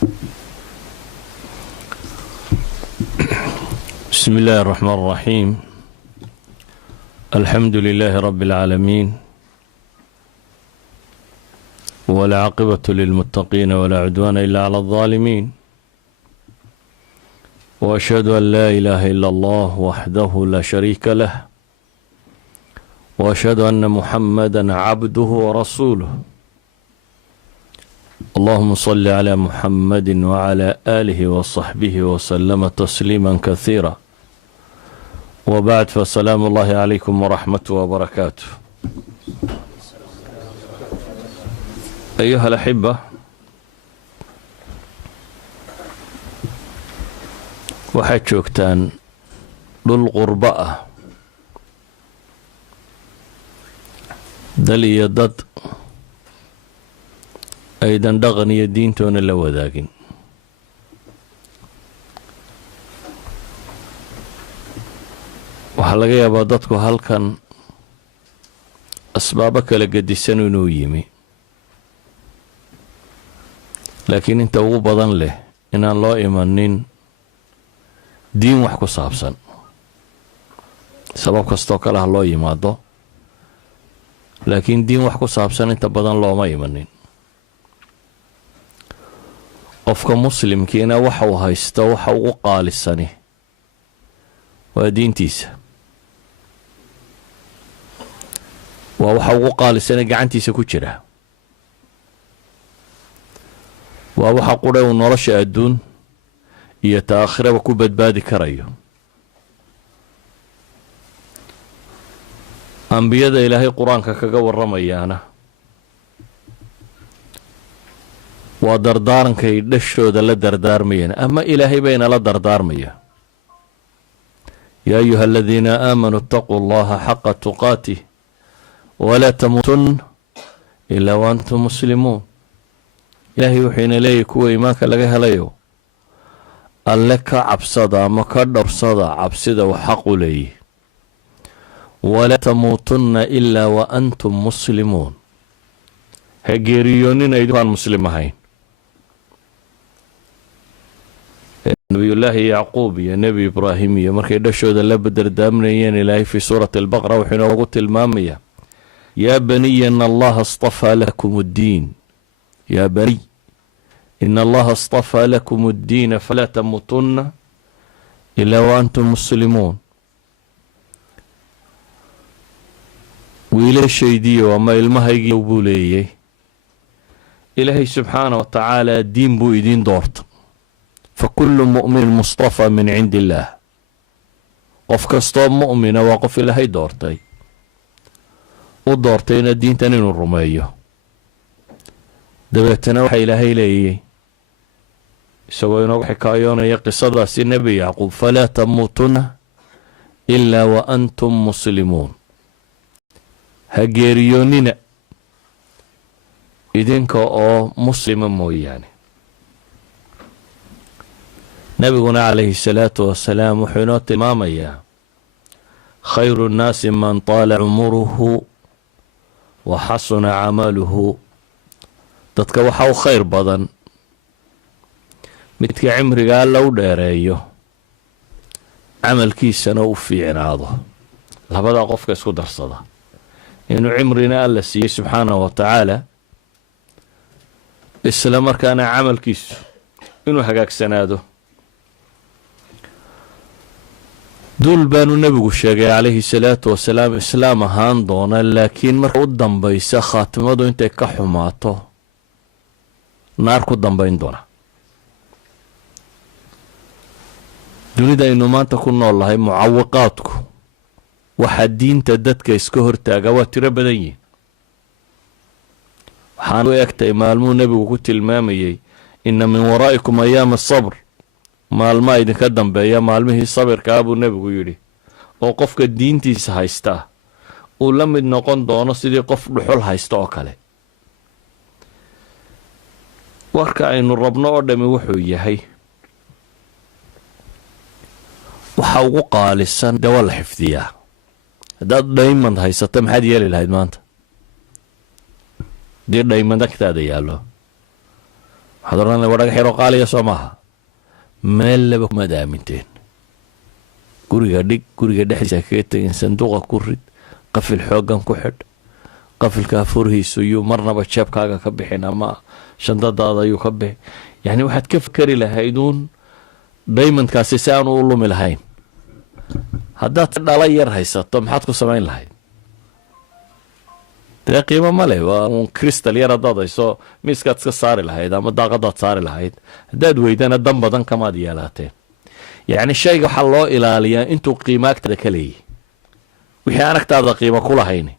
بسم الله الرحمن الرحيم. الحمد لله رب العالمين، والعاقبة للمتقين ولا عدوان إلا على الظالمين، وأشهد أن لا إله إلا الله وحده لا شريك له، وأشهد أن محمدا عبده ورسوله. اللهم صل على محمد وعلى آله وصحبه وسلم تسليما كثيرا، وبعد، فالسلام الله عليكم ورحمته وبركاته. أيها الأحبة، waxaad joogtaan dhul qurbo ah, dal iyo dad aydan dhaqan iyo diintoona la wadaagin. waxaa laga yaabaa dadku halkan asbaabo kala gedisan inuu yimi, laakiin inta ugu badan leh inaan loo imanin diin wax ku saabsan. sabab kastoo kale ha loo yimaado, laakiin diin wax ku saabsan inta badan looma imanin. qofka muslimkiina waxa uu haysto waxa ugu qaalisani waa diintiisa, waa waxa ugu qaalisane gacantiisa ku jira, waa waxa qudha uu nolosha adduun iyo ta aakhiraba ku badbaadi karayo. ambiyada ilaahay qur-aanka kaga warramayaana waa dardaarankay dhashooda la dardaarmayaan, ama ilaahay bayna la dardaarmaya. yaa ayuha aladiina aamanuu itaquu allaha xaqa tuqaatih walaa tamuutunna ilaa waantum muslimuun. ilaahay wuxuuna leeyahy kuwa iimaanka laga helayo, alle ka cabsada ama ka dhowrsada cabsida uu xaq u leeyahy. walaa tamuutunna ilaa wa antum muslimuun. ha geeriyoonina idinkaan muslim ahayn. nabiyullaahi yacquub iyo nebi ibraahim iyo markay dhashooda la dardaarmanayeen, ilaahay fii suurati albaqara wuxuu inoogu tilmaamayaa: yaa baniya ina allaha astafaa lakum addiin, yaa baniy ina allaha astafaa lakum addiina falaa tamuutunna ilaa wa antum muslimuun. wiilashaydiiyo ama ilmahaygii buu leeyay, ilaahay subxaana wa tacaala diin buu idiin doorta. fakullu mu'minin mustafaa min cindi illaah. qof kastoo mu'mina waa qof ilaahay doortay, u doortayna diintan inuu rumeeyo. dabeetana waxaa ilaahay leeyay isagoo inoogu xikaayoonaya qisadaasi nebi yacquub: falaa tamuutunna ilaa wa antum muslimuun. ha geeriyoonnina idinka oo muslima mooyaane. nebiguna calayhi salaatu wasalaam wuxuu inoo tilmaamayaa: khayru nnaasi man taala cumuruhu wa xasuna camaluhu. dadka waxa u khayr badan midka cimriga alla u dheereeyo, camalkiisana u fiicnaado. labadaa qofka isku darsada, inuu cimrina alla siiyey subxaanahu wa tacaala, isla markaana camalkiisu inuu hagaagsanaado. duul baanu nebigu sheegay calayhi salaatu wasalaam islaam ahaan doona, laakiin marka u dambaysa khaatimadu intay ka xumaato naar ku dambayn doona. dunida aynu maanta ku nool lahay, mucawiqaadku waxaa diinta dadka iska hortaaga waa tiro badan yihin. waxaan u egtay maalmuu nebigu ku tilmaamayey: inna min waraa'ikum ayaama asabr. maalmaa idinka dambeeya maalmihii sabirkaa buu nebigu yidhi, oo qofka diintiisa haystaa uu la mid noqon doono sidii qof dhuxul haysta oo kale. warka aynu rabno oo dhammi wuxuu yahay, waxa ugu qaalisan dawa la xifdiyaa. haddaad dhaymand haysato maxaad yeeli lahayd maanta? haddii dhaymand agtaada yaallo حضرنا ورق حيرو قالي سماها meel laba kuma aaminteen guriga dhig guriga dhexdiisa kaga tagin sanduuqa ku rid qafil xoogan ku xidh qafilka furhiisu iyo marnaba jeebkaaga ka bixin ama shandadaada ayuu ka bixi yani waxaad ka fikari lahayduun diamondkaasi si aanu u lumi lahayn haddaad dhala yar haysato maxaad ku samayn lahayd dee qiimo ma leh waa un crystal yar haddaad hayso miiskaad iska saari lahayd ama daaqadaad saari lahayd haddaad weydana dan badan kamaad yeelaateen yacni shayga waxaa loo ilaaliyaa intuu qiimo agtaada ka leeyahy wixii aan agtaada qiimo ku lahayni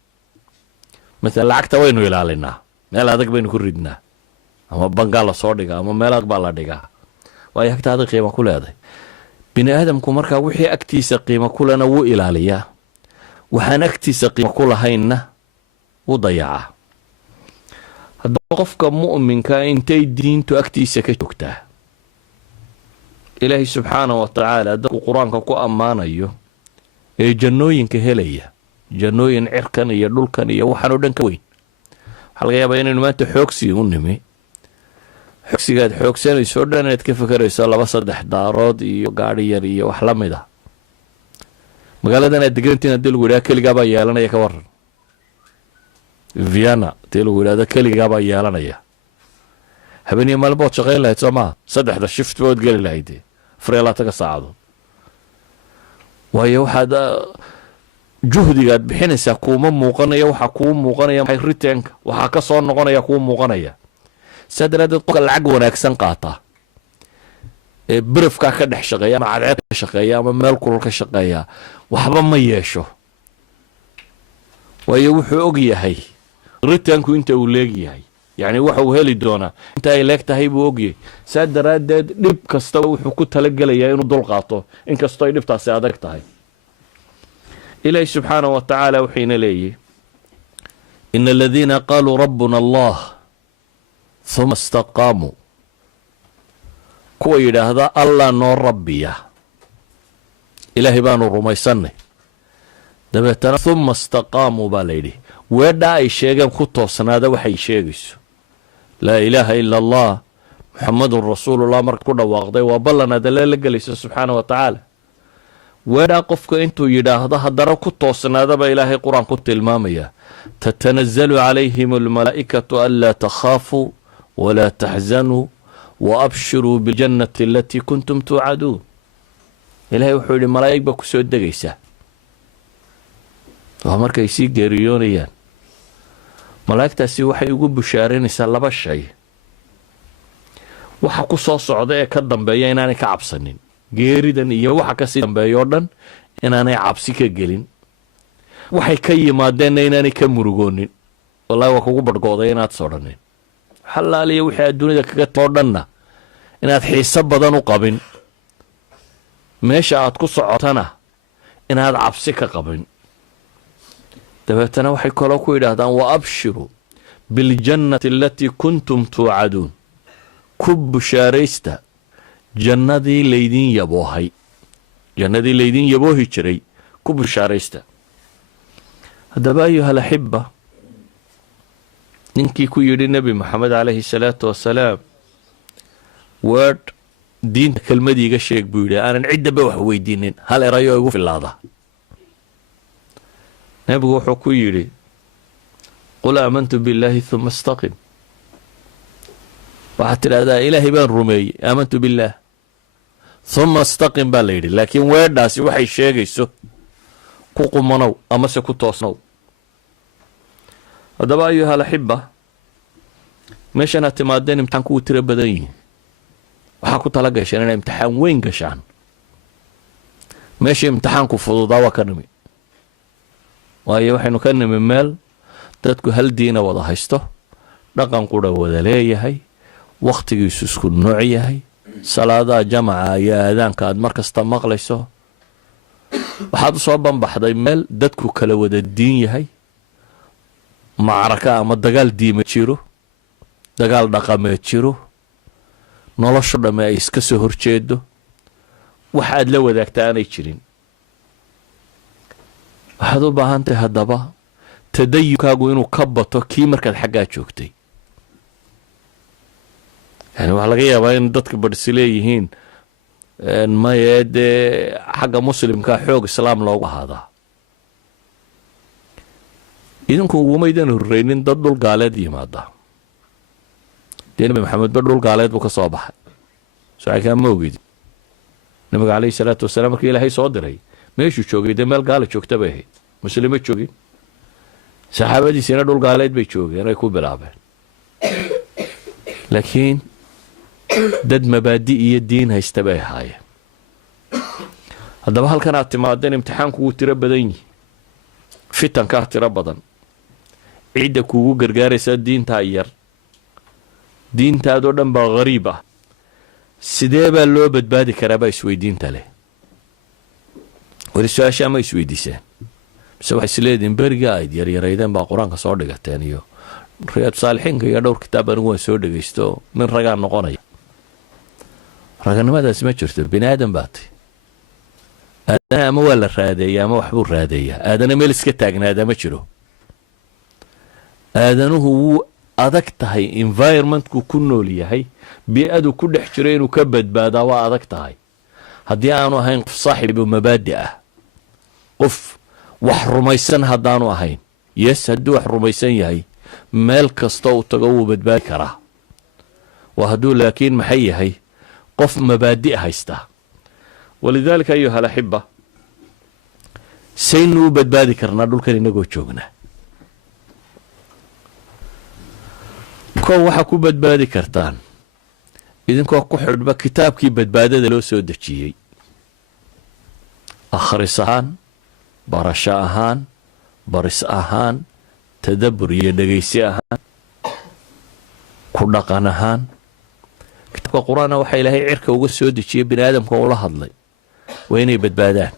masalan lacagta waynu ilaalinaa meel adag baynu ku ridnaa ama bangaa la soo dhigaa ama meel adag baa la dhigaa waayo agtaada qiimo ku leedahay bini aadamku markaa wixii agtiisa qiimo kulena wuu ilaaliyaa waxaan agtiisa qiimo ku lahaynna wuu dayacaa haddaba qofka mu'minka intay diintu agtiisa ka joogtaa ilaahay subxaanahu wa tacaala dadku qur-aanka ku ammaanayo ee jannooyinka helaya jannooyin cirkan iyo dhulkan iyo waxaan oo dhan ka weyn waxaa laga yaabaa inaynu maanta xoogsi u nimi xoogsigaad xoogsanayso o dhan inaad ka fakarayso 2-3 daarood iyo gaadhi yar iyo wax la mid ah magaaladan aad degantiin haddii lagu yidhaha keligaabaa yeelanaya ka waran vienna haddii lagu yidhahdo keligaabaa yeelanaya habeeniyo maalmood shaqayn lahayd soo maha 3 shift bood geli lahayd 24 saacadood waayo waxaad juhdigaad bixinaysaa kuuma muuqanaya waxaa kuu muuqanaya maxay returnka waxaa ka soo noqonaya kuu muuqanaya saa daraadeed qofka lacag wanaagsan qaataa ee barafkaa ka dhex shaqeeya ama cadceed ka shaqeeya ama meel kulul ka shaqeeya waxba ma yeesho waayo wuxuu og yahay returnku inta uu leegyahay yacni waxa uu heli doonaa inta ay leeg tahay buu ogyahay saa daraadeed dhib kastaba wuxuu ku talagelayaa inuu dul qaato inkastoo ay dhibtaasi adag tahay ilaahi subxaanahu wa tacaala wuxuuna leeyahy ina aladiina qaaluu rabbuna allah huma istaqaamuu kuwa yidhaahda allah noo rabbiya ilaahay baanu rumaysanay dabeetana huma istaqaamuu baa layidhi weedhaa ay sheegeen ku toosnaada waxay sheegayso laa ilaaha ila allah muxamadun rasuulullah marka ku dhawaaqday waa ballan aad alle la gelayso subxaana wa tacaala weedhaa qofka intuu yidhaahdo haddana ku toosnaada baa ilaahay qur-aan ku tilmaamaya tatanazalu calayhim almalaa'ikatu anlaa takhaafuu walaa taxzanuu waabshiruu biljannati alatii kuntum tuucaduun ilaahay wuxuu yidhi malaa'ig baa ku soo degaysaa waa markay sii geeriyoonayaan malaa'igtaasi waxay ugu bushaaraynaysaa 2 shay waxa ku soo socda ee ka dambeeya inaanay ka cabsanin geeridan iyo waxa ka sii dambeeya oo dhan inaanay cabsi ka gelin waxay ka yimaadeenna inaanay ka murugoonin wallahi waa kugu badhgooday inaad sodhanin xalaaliya wixii adduunyada kaga too dhanna inaad xiiso badan u qabin meesha aad ku socotana inaad cabsi ka qabin dabeetana waxay kaloo ku yidhaahdaan wa abshiruu biljannati alatii kuntum tuucaduun ku bushaaraysta jannadii laydin yaboohay jannadii laydin yaboohi jiray ku bushaaraysta haddaba ayuha alaxiba ninkii ku yidhi nebi maxamed calayhi salaatu wasalaam weedh diinta kelmadiiga sheeg buu yidhi aanan ciddaba wax weydiinin hal erayo igu filaada nebigu wuxuu ku yidhi qul aamantu billaahi huma istaqim waxaad tidhahdaa ilaahay baan rumeeyey aamantu billaah huma istaqim baa la yidhi laakiin weedhaasi waxay sheegayso ku qumanow amase ku toosnow haddaba ayuha alaxiba meeshanaad timaadeen imtixaanku wuu tiro badan yihin waxaa ku tala gasheen inay imtixaan weyn gashaan meeshii imtixaanku fududaa waa ka nimi waayo waxaynu ka nimi meel dadku hal diina wada haysto dhaqan qura wada leeyahay wakhtigiisu isku nooc yahay salaadaha jamaca iyo aadaanka aad mar kasta maqlayso waxaad u soo banbaxday meel dadku kala wada diin yahay macraka ama dagaal diima jiro dagaal dhaqameed jiro nolosho dhamme ay iska soo horjeedo waxaad la wadaagta aanay jirin waxaad u baahan tahay haddaba tadayunkaagu inuu ka bato kii markaad xaggaa joogtay yani waxaa laga yaabaa in dadka badhsi leeyihiin maye dee xagga muslimka xoog islaam loogu ahaadaa. idinku ugumaydan horreynin dad dhul gaaleed yimaada. dee nabi maxamed ba dhul gaaleed buu ka soo baxay, socaykaa ma ogid. nabiga calayhi salaatu wasalaam markii ilaahay soo diray meeshuu joogay dee meel gaala joogta bay ahayd, muslimo joogin. saxaabadiisina dhul gaaleed bay joogeen ay ku bilaabeen, laakiin dad mabaadi iyo diin haysta bay ahaayeen. haddaba halkan aad timaadeen imtixaanku wuu tiro badan yihi, fitankaa tiro badan, cidda kuugu gargaaraysaa diintaa yar, diintaadoo dhan baa hariib ah. sidee baa loo badbaadi karaabaa isweydiinta leh. weli su-aashaa ma isweydiiseen mise waxay isleediin beriga ayd yaryaraydeen baa qur-aanka soo dhigateen iyo riyaad saalixiinka iyo dhowr kitaab anigu waan soo dhegaysto nin ragaa noqonaya. raganimadaasi ma jirto, bini aadan baa tay. aadana ama waa la raadeeya ama waxbuu raadeeyaa. aadana meel iska taagnaadaa ma jiro. aadanuhu wuu adag tahay environmentku ku nool yahay, bii-adu ku dhex jiro inuu ka badbaadaa waa adag tahay haddii aanu ahayn qof saaxibu mabaadi ah, qof wax rumaysan haddaanu ahayn. yes, hadduu wax rumaysan yahay meel kastoo u tago wuu badbaadi karaa. waa hadduu laakiin maxay yahay qof mabaadi' haysta. walidaalika ayuha alaxiba, saynu u badbaadi karnaa dhulkan inagoo joognaa? kow waxaa ku badbaadi kartaan idinkoo ku xidhba kitaabkii badbaadada loo soo dejiyey, akhris ahaan, barasho ahaan, baris ahaan, tadabbur iyo dhegaysi ahaan, ku dhaqan ahaan. kitaabka qur-aanna waxaa ilaahay cirka uga soo dejiyey bini aadamka ula hadlay waa inay badbaadaan.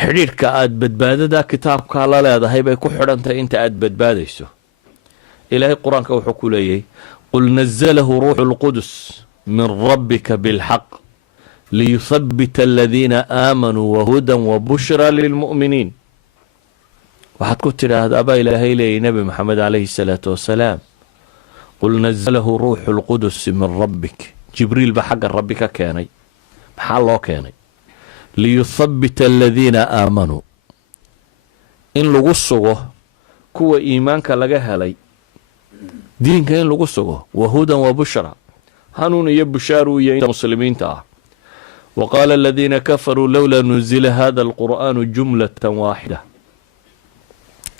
xidhiidhka aad badbaadada kitaabkaa la leedahay bay ku xidhantahay inta aad badbaadayso. ilaahay qur-aanka wuxuu ku leeyahay qul nazalahu ruuxu lqudus min rabbika bilxaq liyuthabbita aladiina aamanuu wahudan wabushra lilmu'miniin. waxaad ku tidhaahdaa baa ilaahay leeyay nebi maxamed calayhi salaatu wasalaam, qul nazalahu ruuxu lqudusi min rabbik. jibriil baa xagga rabbi ka keenay. maxaa loo keenay? liyuthabbita aladiina aamanuu, in lagu sugo kuwa iimaanka laga helay, diinka in lagu sugo. wahudan wabushra, hanuun iyo bushaaruu iyo inta muslimiinta ah. waqaala aladiina kafaruu lowlaa nuzila hada alqur'aanu jumlatan waaxida.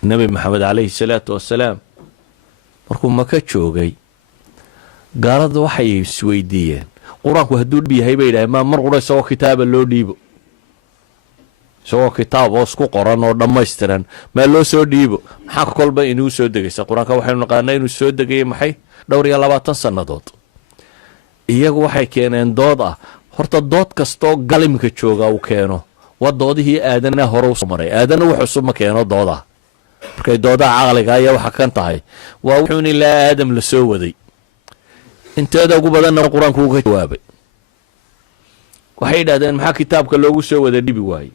nebi maxamed calayhi salaatu wasalaam markuu maka joogay, gaalada waxay isweydiiyeen qur-aanku hadduu dhib yahay bay yidhaaheen maa mar qura isagoo kitaaba loo dhiibo, isagoo kitaab oo isku qoran oo dhammaystiran maa loo soo dhiibo. maxaa kolba inuu soo degaysa? qur-aanka waxaynu naqaanaa inuu soo degayay maxay 20 sannadood. iyagu waxay keeneen dood ah, horta dood kastoo galimka jooga uu keeno waa doodihii aadana hore usoo maray. aadana wax cusub ma keeno dooda. markay doodaha caqliga ayaa waxa kan tahay waa wuxuun ilaa aadam la soo waday. inteeda ugu badanna qur-aanku uga jawaabay. waxay yidhahdeen maxaa kitaabka loogu soo wada dhibi waayey?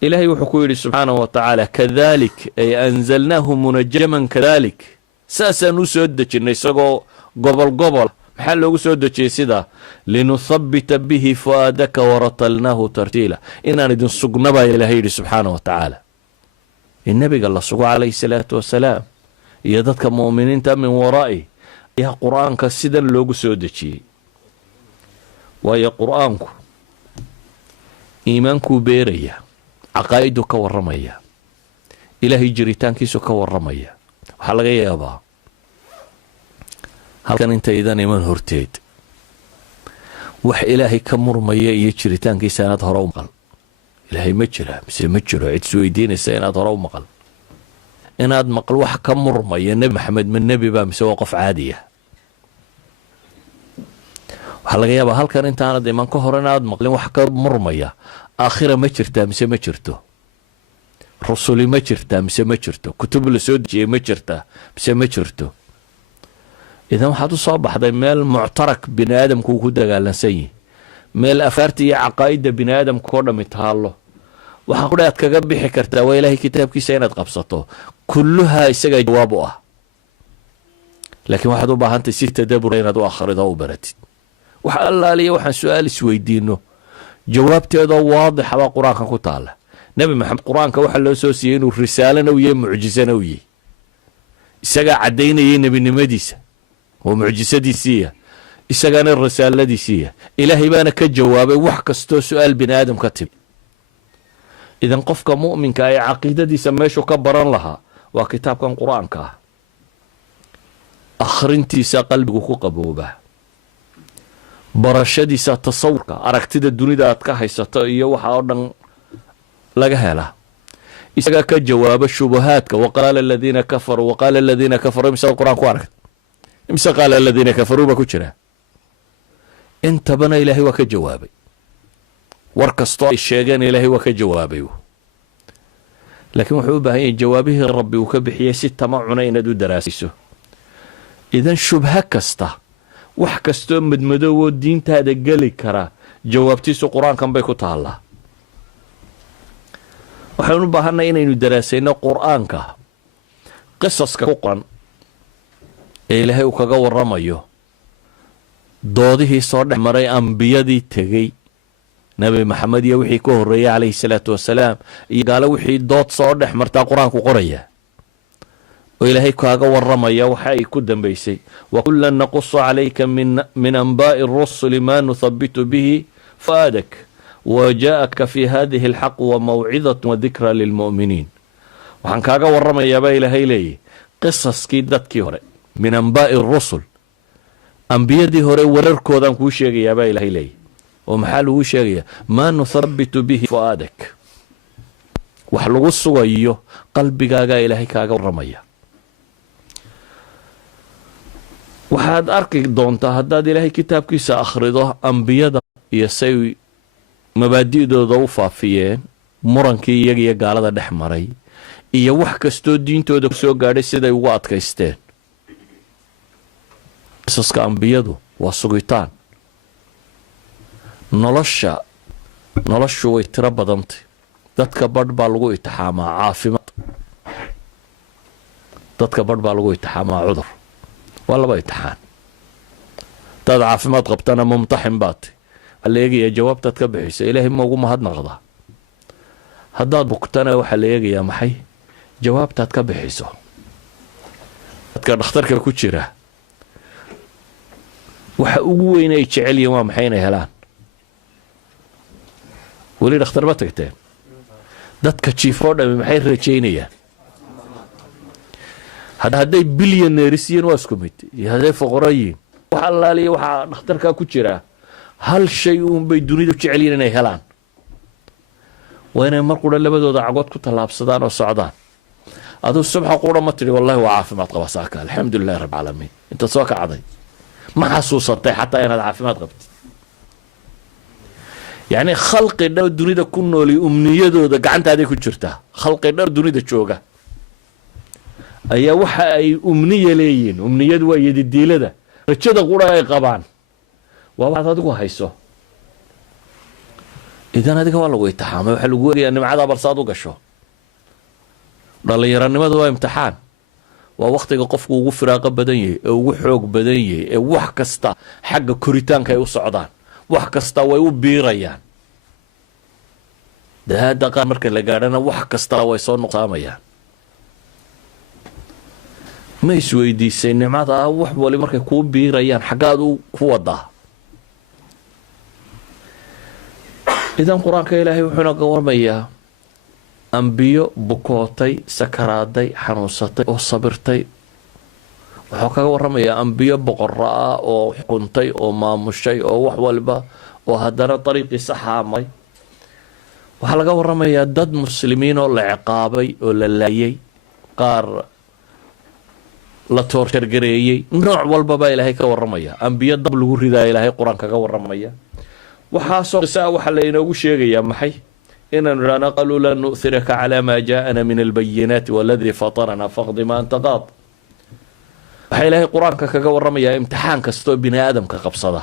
ilaahay wuxuu ku yidhi subxaanahu wa tacaala, kadalik ay anzalnaahu munajaman kadalik, saasaan u soo dejinnay isagoo gobol gobol. maxaa loogu soo dejiyey sidaa? linuthabbita bihi fu'aadaka waratalnaahu tartiila, inaan idin sugna baa ilaahay yidhi subxaanahu wa tacaala. in nebiga la sugo calayhi salaatu wasalaam iyo dadka mu'miniinta min waraa'i ayaa qur-aanka sidan loogu soo dejiyey. waayo qur-aanku iimaankuu beeraya, caqaa'iduu ka warramaya, ilaahay jiritaankiisu ka warramaya. waxaa laga yaabaa halkan intaydan iman horteed wax ilaahay ka murmaya iyo jiritaankiisa inaad hore u maqal. ilaahay ma jira mise ma jiro? cid isweydiinaysa inaad hore u maqal. inaad maqal wax ka murmaya nebi maxamed ma nebi baa mise waa qof caadiya? waxaa laga yaabaa halkan intaanad iman ka hor inaad maqlin wax ka murmaya. aakhira ma jirtaa mise ma jirto? rusuli ma jirtaa mise ma jirto? kutub la soo dejiyey ma jirtaa mise ma jirto? idan waxaad u soo baxday meel muctarak bini aadamku uu ku dagaalansan yihi, meel afaarta iyo caqaa'idda bini aadamka oo dhammi taallo. waxaa qudha aad kaga bixi kartaa waa ilaahay kitaabkiisa inaad qabsato. kulluhaa isagaa jawaab u ah. laakiin waxaad u baahantay si tadabbur inaad u akhrido u baratid waxa allaaliya waxaan su-aal isweydiino jawaabteedoo waadixa baa qur-aanka ku taala nebi maxamed qur-aanka waxaa loo soo siiyey inuu risaalana u yahay mucjisana u yahay isagaa caddaynayay nebinimadiisa oo mucjisadiisiiya isagaana risaaladiisiiya ilaahay baana ka jawaabay wax kastoo su-aal bini aadam ka timi idan qofka mu'minka ee caqiidadiisa meeshuu ka baran lahaa waa kitaabkan qur-aanka ah akhrintiisa qalbigu ku qaboobaa barashadiisa tasawurka aragtida dunida aad ka haysato iyo waxa oo dhan laga helaa isagaa ka jawaaba shubahaadka waqaala aladiina kafaruu waqaala aladiina kafaruu imsa qur-aan ku aragta imse qaala aladiina kafaruu baa ku jira intabana ilaahay waa ka jawaabay war kastoo ay sheegeen ilaahay waa ka jawaabay laakiin wuxuu u baahan yahay jawaabihii rabbi uu ka bixiyey si tamacuna inaad u daraasiso idan shubha kasta wax kastoo madmadoowoo diintaada geli kara jawaabtiisu qur-aankan bay ku taallaa waxaynu u baahanay inaynu daraasayno qur-aanka qisaska ku qoran ee ilaahay uu kaga warramayo doodihii soo dhex maray ambiyadii tegey nebi maxamed iyo wixii ka horreeyey calayhi salaatu wasalaam iyo gaalo wixii dood soo dhex martaa qur-aanku qoraya oo ilaahay kaaga warramaya waxa ay ku dambaysay wakullan naqusu calayka min anbaa'i rusuli maa nuthabitu bihi fu'aadak wajaa'aka fi hadihi alxaq wamawcidatu wadikra lilmu'miniin waxaan kaaga warramayaabaa ilaahay leeyahy qisaskii dadkii hore min anbaa'i rusul ambiyadii hore wararkoodaan kuu sheegayaabaa ilaahay leeyahy oo maxaa lagu sheegayaa maa nuthabitu bihi fu'aadak wax lagu sugayo qalbigaagaa ilaahay kaaga warramaya waxaad arki doontaa haddaad ilaahay kitaabkiisa akhrido ambiyada iyo say mabaadi'dooda u faafiyeen murankii iyaga iyo gaalada dhex maray iyo wax kastoo diintooda kusoo gaadhay siday ugu adkaysteen qisaska ambiyadu waa sugitaan noloshu way tiro badantay dadka badh baa lagu itixaamaa caafimaad dadka badh baa lagu itixaamaa cudur waa laba itixaan hadaad caafimaad qabtana mumtaxin baatay waxaa la eegayaa jawaabtaad ka bixisa ilaahay ma ugu mahadnaqdaa haddaad bugtana waxaa la eegayaa maxay jawaabtaad ka bixiso dadka dhakhtarka ku jira waxa ugu weyn ay jecel yihiin waa maxay inay helaan weli dhakhtar ma tagteen dadka jiifoo dhami maxay rajaynayaan hadday bilyaneeris yihiin waa isku mid iyo hadday foqoro yihiin wax allaaliya waxaa dhakhtarkaa ku jiraa hal shay uunbay dunidu jecel yihiin inay helaan waa inay mar qura labadooda cagood ku tallaabsadaan oo socdaan aduu subxa qura ma tidhi wallahi waa caafimaad qaba saaka alxamdu lilahi rabbi alcaalamiin intaad soo kacday ma xasuusatay xataa inaad caafimaad qabtid yacni khalqi dhan dunida ku nooli umniyadooda gacantaaday ku jirtaa khalqi dhan dunida jooga ayaa waxa ay umniya leeyihiin umniyadu waa yadidiilada rajada qura ay qabaan waa waxaad adigu hayso idan adiga waa lagu itixaamay waxaa lagu weriyaa nimcadaa balsaad u gasho dhallinyaranimadu waa imtixaan waa wakhtiga qofku ugu firaaqo badan yahay ee ugu xoog badan yahay ee wax kasta xagga koritaanka ay u socdaan wax kasta way u biirayaan dahaada qaar marka la gaadhana wax kasta way soo nuqsaamayaan ma isweydiisay nimcada wax wali markay kuu biirayaan xaggaad ku wadaa idan qur-aanka ilaahay wuxuuna ka warmayaa ambiyo bukootay sakaraaday xanuunsatay oo sabirtay wuxuu kaga warramayaa ambiyo boqorra ah oo xukuntay oo maamushay oo wax walba oo haddana dariiqii saxaa maray waxaa laga warramayaa dad muslimiin oo la ciqaabay oo la laayay qaar la toorjargareeyey nooc walba baa ilaahay ka warramaya ambiyo dab lagu ridaa ilaahay qur-aan kaga warramaya waxaasoo qisaa waxaa la inoogu sheegayaa maxay inaanu idhaahno qaluu lan nu'thiraka calaa maa jaa'ana min albayinaati waladii fatarana faqdi ma anta qaad waxaa ilaahay qur-aanka kaga warramayaa imtixaan kastoo bini aadamka qabsada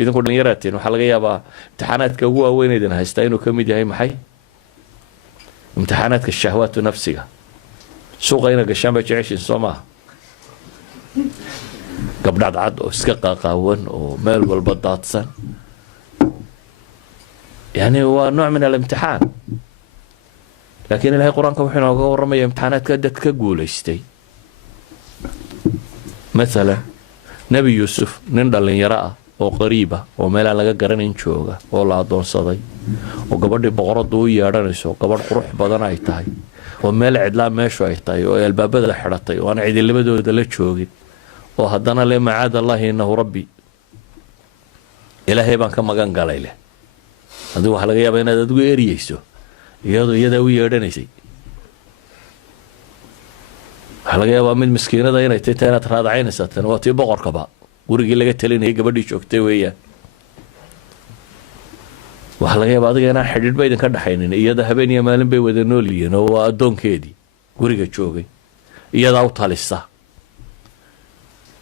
idinku dhalinyaraatiin waxaa laga yaabaa imtixaanaadka ugu waaweyn idin haystaa inuu ka mid yahay maxay imtixaanaadka shahwaatu nafsiga suuqa ina gashaan baa jeceshiin soo maaha gabdhaad cad oo iska qaaqaawan oo meel walba daadsan yani waa nooc min alimtixaan laakiin ilaahay qur-aanka wuxuu inooga warramaya imtixaanaadka dad ka guulaystay maalan nebi yuusuf nin dhallinyaro ah oo qariiba oo meelaan laga garanayn jooga oo la adoonsaday oo gabadhii boqoradu u yeedhanayso gabadh qurux badan ay tahay oo meel cidlaa meeshu ay tahay oo albaabada xidhatay oo aan cidilabadooda la joogin oo haddana le macaad allahi innahu rabbi ilaahay baan ka magan galay leh adigu waxaa laga yaabaa inaad adigu eriyeyso iyadoo iyadaa u yeedhanaysay waxaa laga yaabaa mid miskiinada inay tay ta inaad raadacaynaysaa tan waa tii boqorkaba gurigii laga talinayay gabadhii joogtay weeyaan waxaa laga yaabaa adiga inaan xidhiidh ba idinka dhaxaynin iyada habeen iyo maalin bay wada nool yihiin oo waa addoonkeedii guriga joogay iyadaa u talisa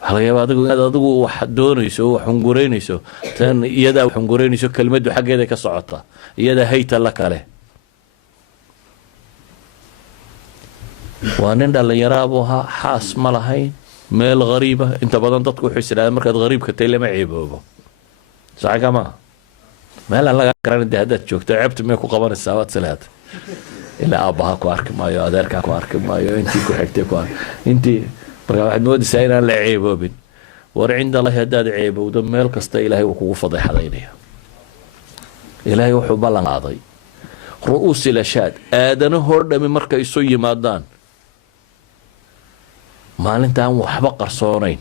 waxaa laga yaabaa adigu inaad adigu wax doonayso wax hunguraynayso tan iyadaa wax hunguraynayso kelmaddu xaggeeday ka socotaa iyadaa hayta la kale waa nin dhallinyaraha buu ahaa xaas ma lahayn meel hariiba inta badan dadku wuxuu is idhahdaa markaad hariibka tay lama ceeboobo saca maa meel aan lagaa garanin dee haddaad joogto ceebta may ku qabanaysaa waad sileeda ilaa aabbaha ku arki maayo adeerkaa ku arki maayo intii ku xigtay ku intii markaa waxaad moodaysaa inaan la ceeboobin war cinda allahi haddaad ceebowdo meel kasta ilaahay uu kugu fadeexadaynaya ilaahay wuxuu ballan qaaday ru'uusil ashaad aadanahoo dhami markay isu yimaadaan maalintaan waxba qarsoonayn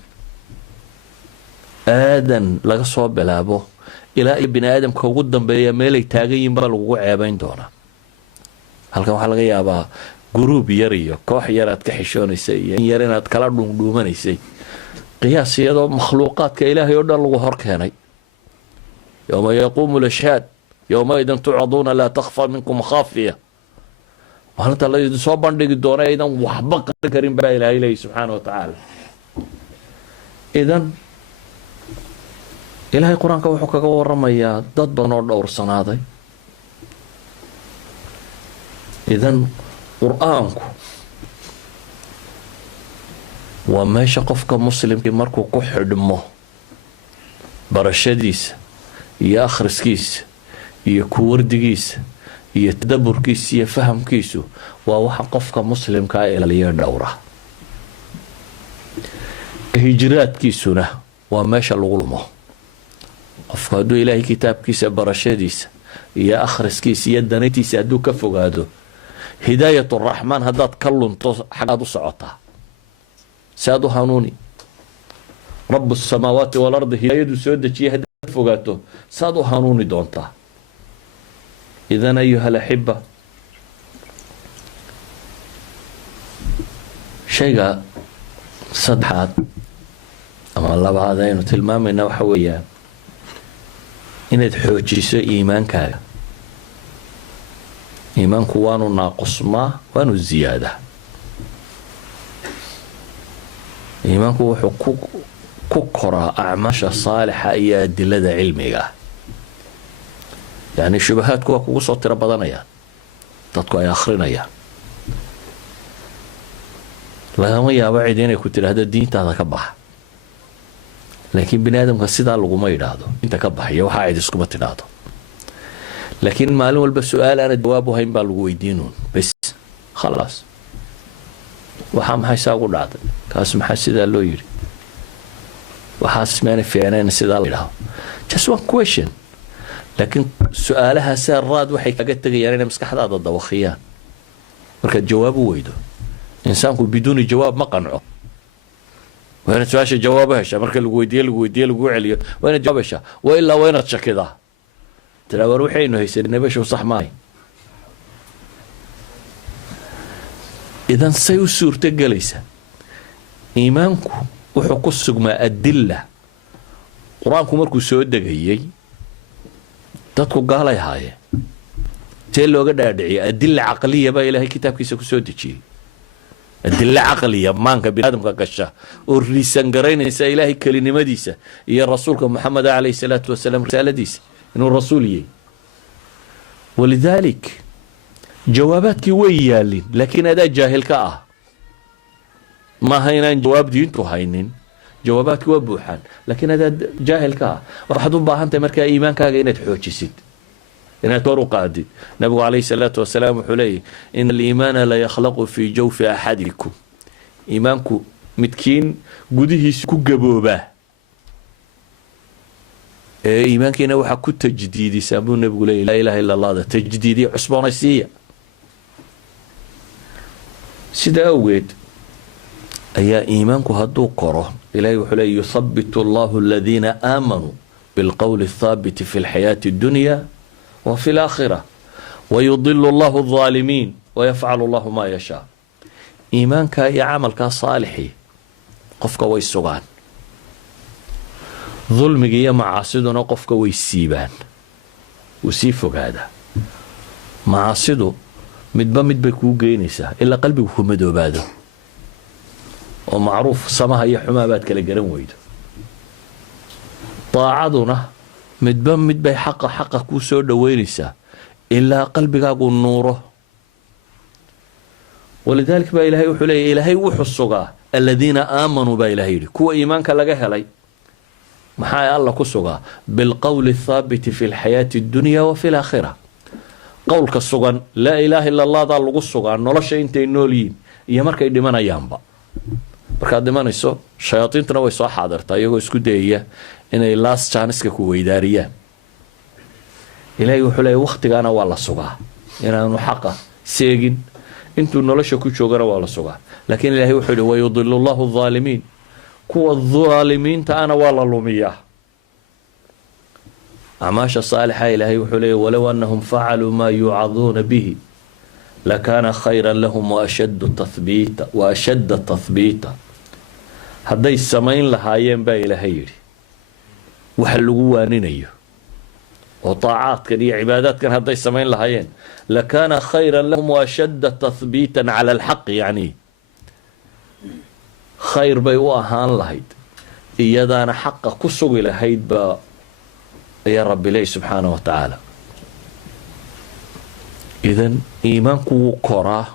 aadan laga soo bilaabo ilaa iyo bini aadamka ugu dambeeya meelay taagan yihin baa lagugu ceebayn doonaa halkan waxaa laga yaabaa guruub yar iyo koox yar aad ka xishoonaysay iyo in yar inaad kala dhuundhuumanaysay qiyaas iyadoo makhluuqaadka ilaahay oo dhan lagu hor keenay yowma yaquumu lashhaad yowmaidin tucraduuna laa takhfa minkum khaafiya maalinta laydin soo bandhigi doona aydan waxba qarin karin baa ilaahay leeyahy subxaana wa tacaala idan ilaahay qur-aanka wuxuu kaga waramayaa dad badan oo dhowrsanaaday idan qur-aanku waa meesha qofka muslimkii markuu ku xidhmo barashadiisa iyo akhriskiisa iyo kuwardigiisa iyo tadaburkiisa iyo fahamkiisu waa waxa qofka muslimkaa ilaaliya dhowra hijraadkiisuna waa meesha lagu lumo qofku hadduu ilaahay kitaabkiisa barashadiisa iyo akhriskiisa iyo danayntiisa hadduu ka fogaado hidaayat araxmaan haddaad ka lunto xagaad u socotaa si aad u hanuuni rabu samaawaati walardi hidaayaduu soo dejiyay haddaad fogaato saaad u hanuuni doontaa idan ayuha alaxiba shayga saddexaad ama labaad aynu tilmaamayna waxa weeyaan inaad xoojiso iimaankaaga iimaanku waanu naaqusmaa waanu ziyaadaa iimaanku wuxuu ku koraa acmaasha saalixa iyo adilada cilmiga ah yani shubahaadku waa kugu soo tiro badanayaan dadku ay akhrinayaan lagama yaabo cid inay ku tidhaahdo diintaada ka baxa laakiin bini aadamka sidaa laguma yidhaahdo inta ka baxaya waxaa cid iskuma tidhaahdo laakiin maalin walba su-aal aana jawaab u hayn baa lagu weydiinuun bes khalaas waxaa maxay saa ugu dhacday kaas maxaa sidaa loo yidhi waxaas maana fiicnayn sidaa la yidhaahdo just one question laakiin su-aalahaasee raad waxay kaga tegayaan inay maskaxdaada dawakiyaan markaad jawaab u weydo insaanku biduuni jawaab ma qanco waa inaad su-aasha jawaabo heshaa marka lagu weydiiye lagu celiyo waa inaad jawaab heshaa waa ilaa waa inaad shakidaa tiraa war waxaynu haysanay bashow sax maahay idan say u suurto gelaysa iimaanku wuxuu ku sugmaa adilla qur-aanku markuu soo degayey dadku gaalay haayeen see looga dhaadhiciya adilla caqliya baa ilaahay kitaabkiisa ku soo dejiyey adilla caqliya maanka biniaadamka gasha oo riisan garaynaysa ilaahay kelinimadiisa iyo rasuulka maxamed calayhi salaatu wasalaam risaaladiisa inuu rasuul yahay walidaalik jawaabaadkii way yaalin laakiin adaa jaahil ka ah maaha inaan jawaab diintu haynin jawaabaadku waa buuxaan laakiin hadaad jaahilka ah waxaad u baahan tahay markaa iimaankaaga inaad xoojisid inaad kor u qaadid nabigu calayhi salaatu wasalaam wuxuu leeyahy in aliimaana la yakhlaqu fii jawfi axadikum iimaanku midkiin gudihiisa ku gaboobaa ee iimaankiina waxaa ku tajdiidisaa buu nabigu leeyahy laa ilaha illa allahda tajdiidiya cusboonaysiiya sida awgeed ayaa iimaanku hadduu koro ilahay wuxuu leeyahy yuthabitu allahu aladiina aamanuu bilqowli athaabiti fi lxayaati addunya wa fi alaakhira wayudilu allahu aldaalimiin wayafcalu allahu maa yashaa iimaankaa iyo camalkaa saalixii qofka way sugaan dulmiga iyo macaasiduna qofka way siibaan wuu sii fogaadaa macaasidu midba mid bay kuu geynaysaa ilaa qalbigu ku madoobaado oo macruuf samaha iyo xumaa baad kala garan weydo daacaduna midba mid bay xaqa kuu soo dhoweynaysaa ilaa qalbigaagu nuuro walidaalika baa ilaahay wuxuu leeyahy ilaahay wuxuu sugaa aladiina aamanuu baa ilahay yidhi kuwa iimaanka laga helay maxaa alla ku sugaa bilqowli athaabiti fi lxayaati addunya wa fi alaakhira qowlka sugan laa ilaaha illa allahdaa lagu sugaa nolosha intay nool yihiin iyo markay dhimanayaanba markaad dhimanayso shayaadiintuna way soo xaadirtaa iyagoo isku dayaya inay laas jaaniska ku weydaariyaan ilaahay wuxuu leeyahy wakhtigaana waa la sugaa inaanu xaqa seegin intuu nolosha ku joogana waa la sugaa laakiin ilaahay wuxuu yihi wayudilu allahu aldaalimiin kuwa daalimiinta ana waa la lumiyaa acmaasha saalixa ilaahay wuxuu leeyahy walow annahum facaluu maa yuucaduuna bihi lakaana khayran lahum waashadda tathbiita hadday samayn lahaayeen baa ilaahay yidhi waxa lagu waaninayo oo taacaadkan iyo cibaadaadkan hadday samayn lahaayeen lakaana khayran lahum waashadda tathbiitan cala alxaqi yacni khayr bay u ahaan lahayd iyadaana xaqa ku sugi lahayd baa ayaa rabbi leeyahy subxaana wa tacaala idan iimaanku wuu koraa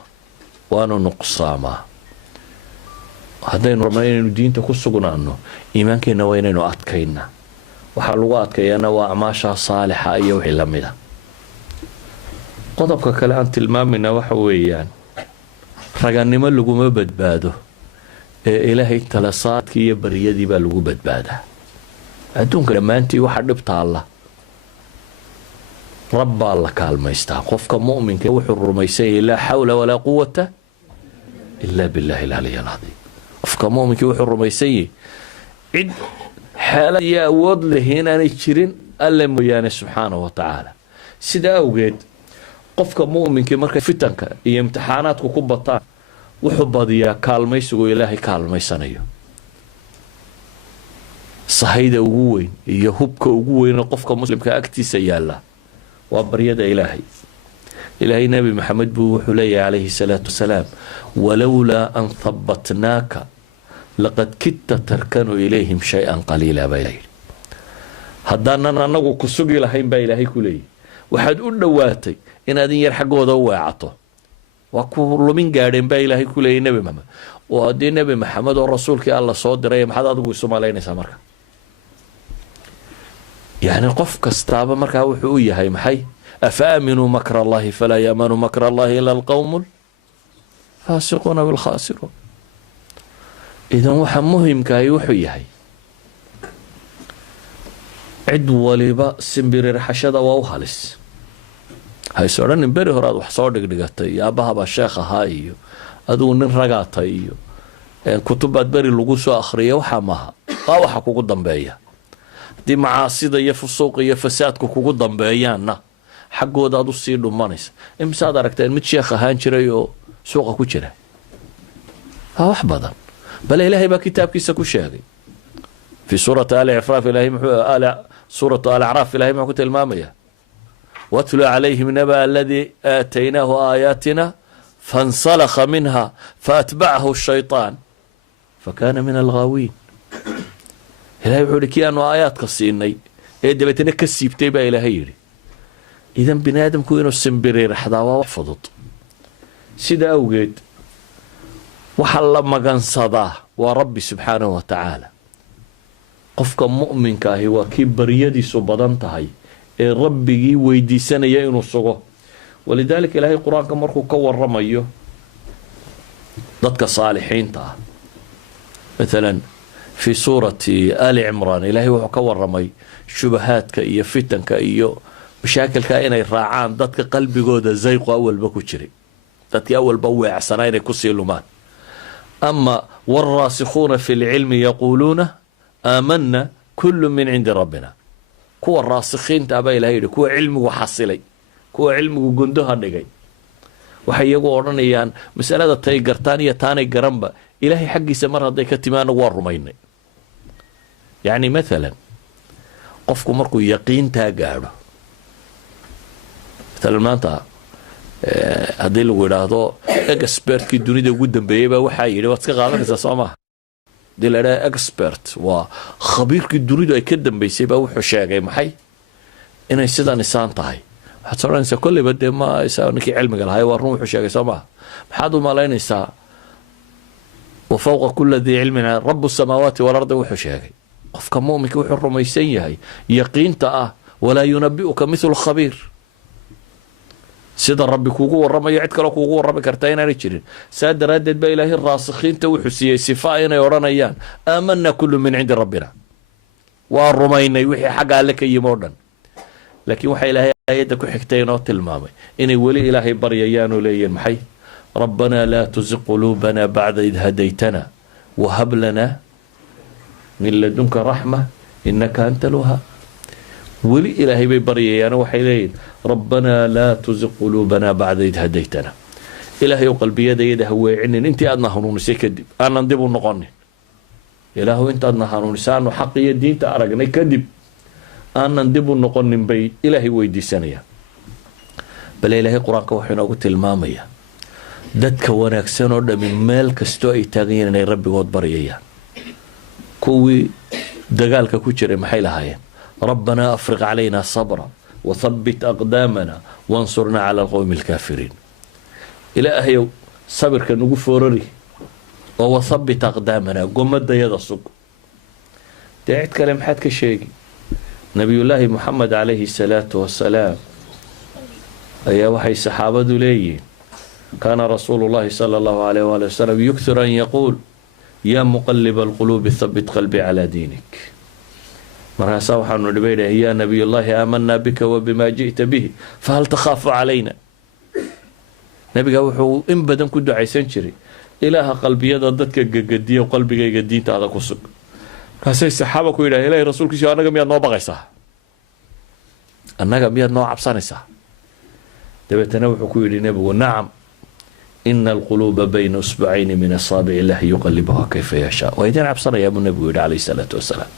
waanu nuqsaamaa haddaynu rabno inaynu diinta ku sugnaano iimaankeenna waa inaynu adkaynaa waxaa lagu adkayaana waa acmaasha saalixa iyo wixii la mida qodobka kale aan tilmaamayna waxa weeyaan ragannimo laguma badbaado ee ilaahay talasaadkii iyo baryadii baa lagu badbaadaa adduunka dhammaantii waxa dhibta alla rabbaa la kaalmaystaa qofka mu'minka wuxuu rumaysan yahay laa xawla walaa quwata ilaa billahi alcaliy alcadiim qofka mu'minka wuxuu rumaysan yahay cid xeelad iyo awood leh inaanay jirin alle mooyaane subxaana wa tacaala sida awgeed qofka mu'minka markay fitanka iyo imtixaanaadku ku bataan wuxuu badiyaa kaalmaysigu ilaahay kaalmaysanayo sahayda ugu weyn iyo hubka ugu weyn qofka muslimka agtiisa yaala waa baryada ilaahay ilaahay nabi maxamed buu wuxuu leeyahay calayhi salaatu wasalaam walowlaa an thabbatnaaka laqad kidta tarkanu ilayhim shay-an qaliila baa ilahay haddaanan anagu ku sugi lahayn baa ilaahay ku leeyahy waxaad u dhowaatay inaad in yar xaggooda u weecato waa ku lumin gaadheen baa ilaahay ku leeyahy nebi maxamed oo haddii nebi maxamed oo rasuulkii alla soo diray maxaad adigu isu malaynaysaa marka yacni qof kastaaba markaa wuxuu u yahay maxay afa aaminuu makra allahi falaa yaamanu makra allahi ila alqawmu lfaasiquuna bilkhaasiruun idan waxa muhimkaahi wuxuu yahay cid waliba simbirirxashada waa u halis hayse odhanin beri hore aad wax soo dhigdhigatay iyo aabbahabaa sheekh ahaa iyo adigu nin ragaata iyo kutubaad beri lagu soo akhriya waxaa maaha waa waxa kugu dambeeya haddii macaasida iyo fusuuqa iyo fasaadku kugu dambeeyaanna xaggooda aad u sii dhumanaysa imisaad aragteen mid sheekh ahaan jiray oo suuqa ku jira waa wax badan bale ilaahay baa kitaabkiisa ku sheegay fii suurati suuratu alacraaf ilahay muxuu ku tilmaamayaa watlu calayhim naba aladii aataynaahu aayaatina fansalakha minha faatbacahu shayطaan fakana min alghaawiin ilahay wuxuu ihi kii aanu aayaadka siinay ee dabeetana ka siibtay baa ilaahay yidhi idan bini aadamku inuu simbiriiraxdaa waa wax fudud sida awgeed waxa la magansadaa waa rabbi subxaanahu wa tacaala qofka mu'minka ahi waa kii baryadiisu badan tahay ee rabbigii weydiisanaya inuu sugo. walidaalika ilaahay qur-aanka markuu ka waramayo dadka saalixiinta ah maalan fi suurati ali cimraan ilaahay wuxuu ka waramay shubahaadka iyo fitanka iyo mashaakilka inay raacaan dadka qalbigooda zayqu awalba ku jiray, dadkii awalba weecsanaa inay kusii lumaan. ama wاlraasikhuuna fi lcilmi yaquuluuna aamanna kullu min cindi rabbina, kuwa raasikhiinta abaa ilahay yihi kuwa cilmigu xasilay, kuwa cilmigu gundoha dhigay, waxay iyagu odhanayaan masalada tay gartaan iyo taanay garanba ilaahay xaggiisa mar hadday ka timi anagu waa rumaynay. yacni maalan qofku markuu yaqiintaa gaadho, maalan maanta haddii lagu idhaahdo expertkii dunida ugu dambeeyey baa waxaa yidhi waad iska qaadanaysaa soo maha. haddii la idhaha expert waa khabiirkii dunidu ay ka dambeysay baa wuxuu sheegay maxay inay sidan isaan tahay, waxaad soo odhanaysaa kolleyba dee ma isaa ninkii cilmiga lahay waa run wuxuu sheegay soo maha. maxaad u malaynaysaa wa fawqa kula dii cilmin rabu samaawaati walarda wuxuu sheegay. qofka mu'minka wuxuu rumaysan yahay yaqiinta ah walaa yunabi'uka mithlu khabiir, sida rabbi kuugu waramayo cid kaloo kuugu warrami kartaa inaanay jirin. saa daraaddeed baa ilaahay raasikhiinta wuxuu siiyey sifaa inay odhanayaan aamanna kullu min cindi rabbina, waa rumaynay wixii xagga alle ka yimi oo dhan. laakiin waxaa ilaahay aayadda ku xigtay inoo tilmaamay inay weli ilaahay baryayaanoo leeyihin maxay rabbanaa laa tuziq quluubana bacda id hadaytana wahab lanaa min ladunka raxma inaka anta alwahaab. weli ilaahay bay baryayaano waxay leeyihin rabbanaa laa tuziq quluubana bacda id hadaytana, ilaahay ou qalbiyadayada ha weecinin intii aadna hanuunisay kadib, aanan dib u noqonin. ilaahu intaadna hanuunisay aanu xaq iyo diinta aragnay kadib aanan dib u noqonin bay ilaahay weydiisanayaan. bale ilaahay qur-aanka wuxuu inoogu tilmaamayaa dadka wanaagsan oo dhami meel kastoo ay taagan yihiin inay rabbigood baryayaan. kuwii dagaalka ku jiray maxay lahaayeen rabbanaa afriq calayna sabra wathabbit aqdaamana wansurnaa cala alqowmi alkaafiriin. ilaahayow sabirka nagu foorari oo wathabbit aqdaamana gomadayada sug. dee cid kale maxaad ka sheegi? nabiyullaahi moxamed calayhi salaatu wasalaam ayaa waxay saxaabadu leeyihiin kaana rasuulu llahi sala allahu alayh waali wasalam yukthir an yaquul yaa muqaliba alquluubi thabbit qalbii calaa diinik. markaasaa waxaanu dhibaydhahay yaa nabiyullaahi aamanaa bika wa bimaa ji'ta bihi fahal takhaafu calayna. nabiga wuxuu in badan ku ducaysan jiray ilaaha qalbiyada dadka gegediya qalbigayga diintaada ku sug. markaasay saxaaba ku yidhaha ilaahay rasuulkiisa annaga miyaad noo baqaysaa, annaga miyaad noo cabsanaysaa? dabeetana wuxuu ku yidhi nebigu nacam ina alquluuba bayna usbacayni min asaabic illaahi yuqalibuhaa kayfa yashaa. waa idin cabsanayaa buu nebigu yidhi calayhi salaatu wasalaam.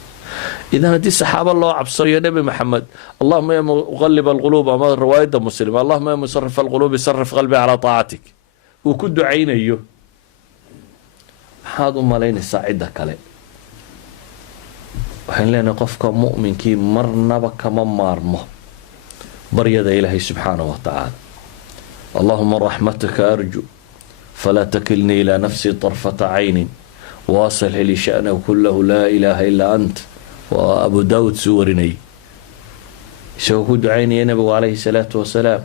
idan haddii saxaabo loo cabsanayo nebi maxamed allahuma ya muqaliba alquluub ama riwaayadda muslim allahuma ya musarif alquluubi sarif qalbi calaa taacatik uu ku ducaynayo, maxaad u malaynaysaa cidda kale? waxaan leenahay qofka mu'minkii marnaba kama maarmo baryada ilaahay subxaanahu wa tacaala. allahuma raxmataka arju falaa takilnii ilaa nafsii طarfata caynin waaslix lii sha'nahu kulahu laa ilaaha ilaa ant. waa abu daawud suu warinayay isagoo ku ducaynaya nabigu calayhi salaatu wasalaam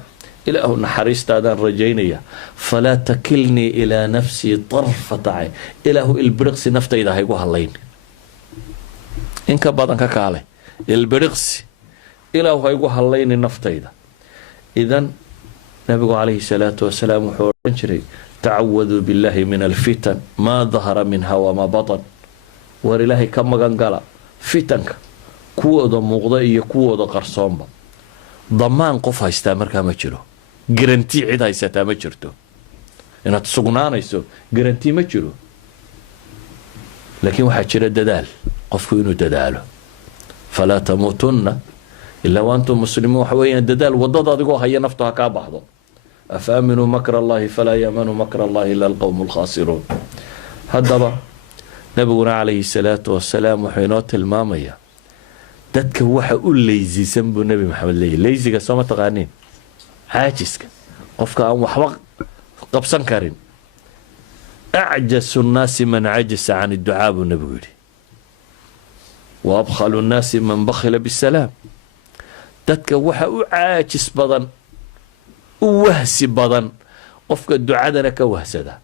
ilaahu naxariistaadaan rajaynaya falaa takilnii ilaa nafsii طarfata cayn, ilaahu ilbiriqsi naftayda haygu hadlayn. in ka badan ka kaale ilbiriqsi ilaahu haygu hadlayni naftayda. idan nabigu calayhi salaatu wasalaam wuxuu odhan jiray tacawaduu billahi min alfitan maa dahara minha wamaa batan. war ilaahay ka magan gala fitanka kuwooda muuqda iyo kuwooda qarsoonba. damaan qof haystaa markaa ma jiro, garantii cid haysataa ma jirto. inaad sugnaanayso garantii ma jiro, laakiin waxaa jira dadaal, qofku inuu dadaalo. falaa tamuutunna ilaa waantum muslimuun. waxa weeyaan dadaal wadada adigoo haya naftu ha kaa baxdo. afa aaminuu makra allahi falaa yaamanu makra allahi ila alqowmu alkhaasiruun. haddaba nabiguna calayhi salaatu wasalaam wuxuu inoo tilmaamayaa dadka waxa u leysiisan buu nebi maxamed leeyahy. leysiga soo ma taqaaniin? caajiska, qofka aan waxba qabsan karin. acjasu nnaasi man cajasa can idducaa buu nebigu yidhi. وأبخل الناس من بخل بالسلام dadka waxa u caajis badan u wahsi badan qofka ducadana ka wahsada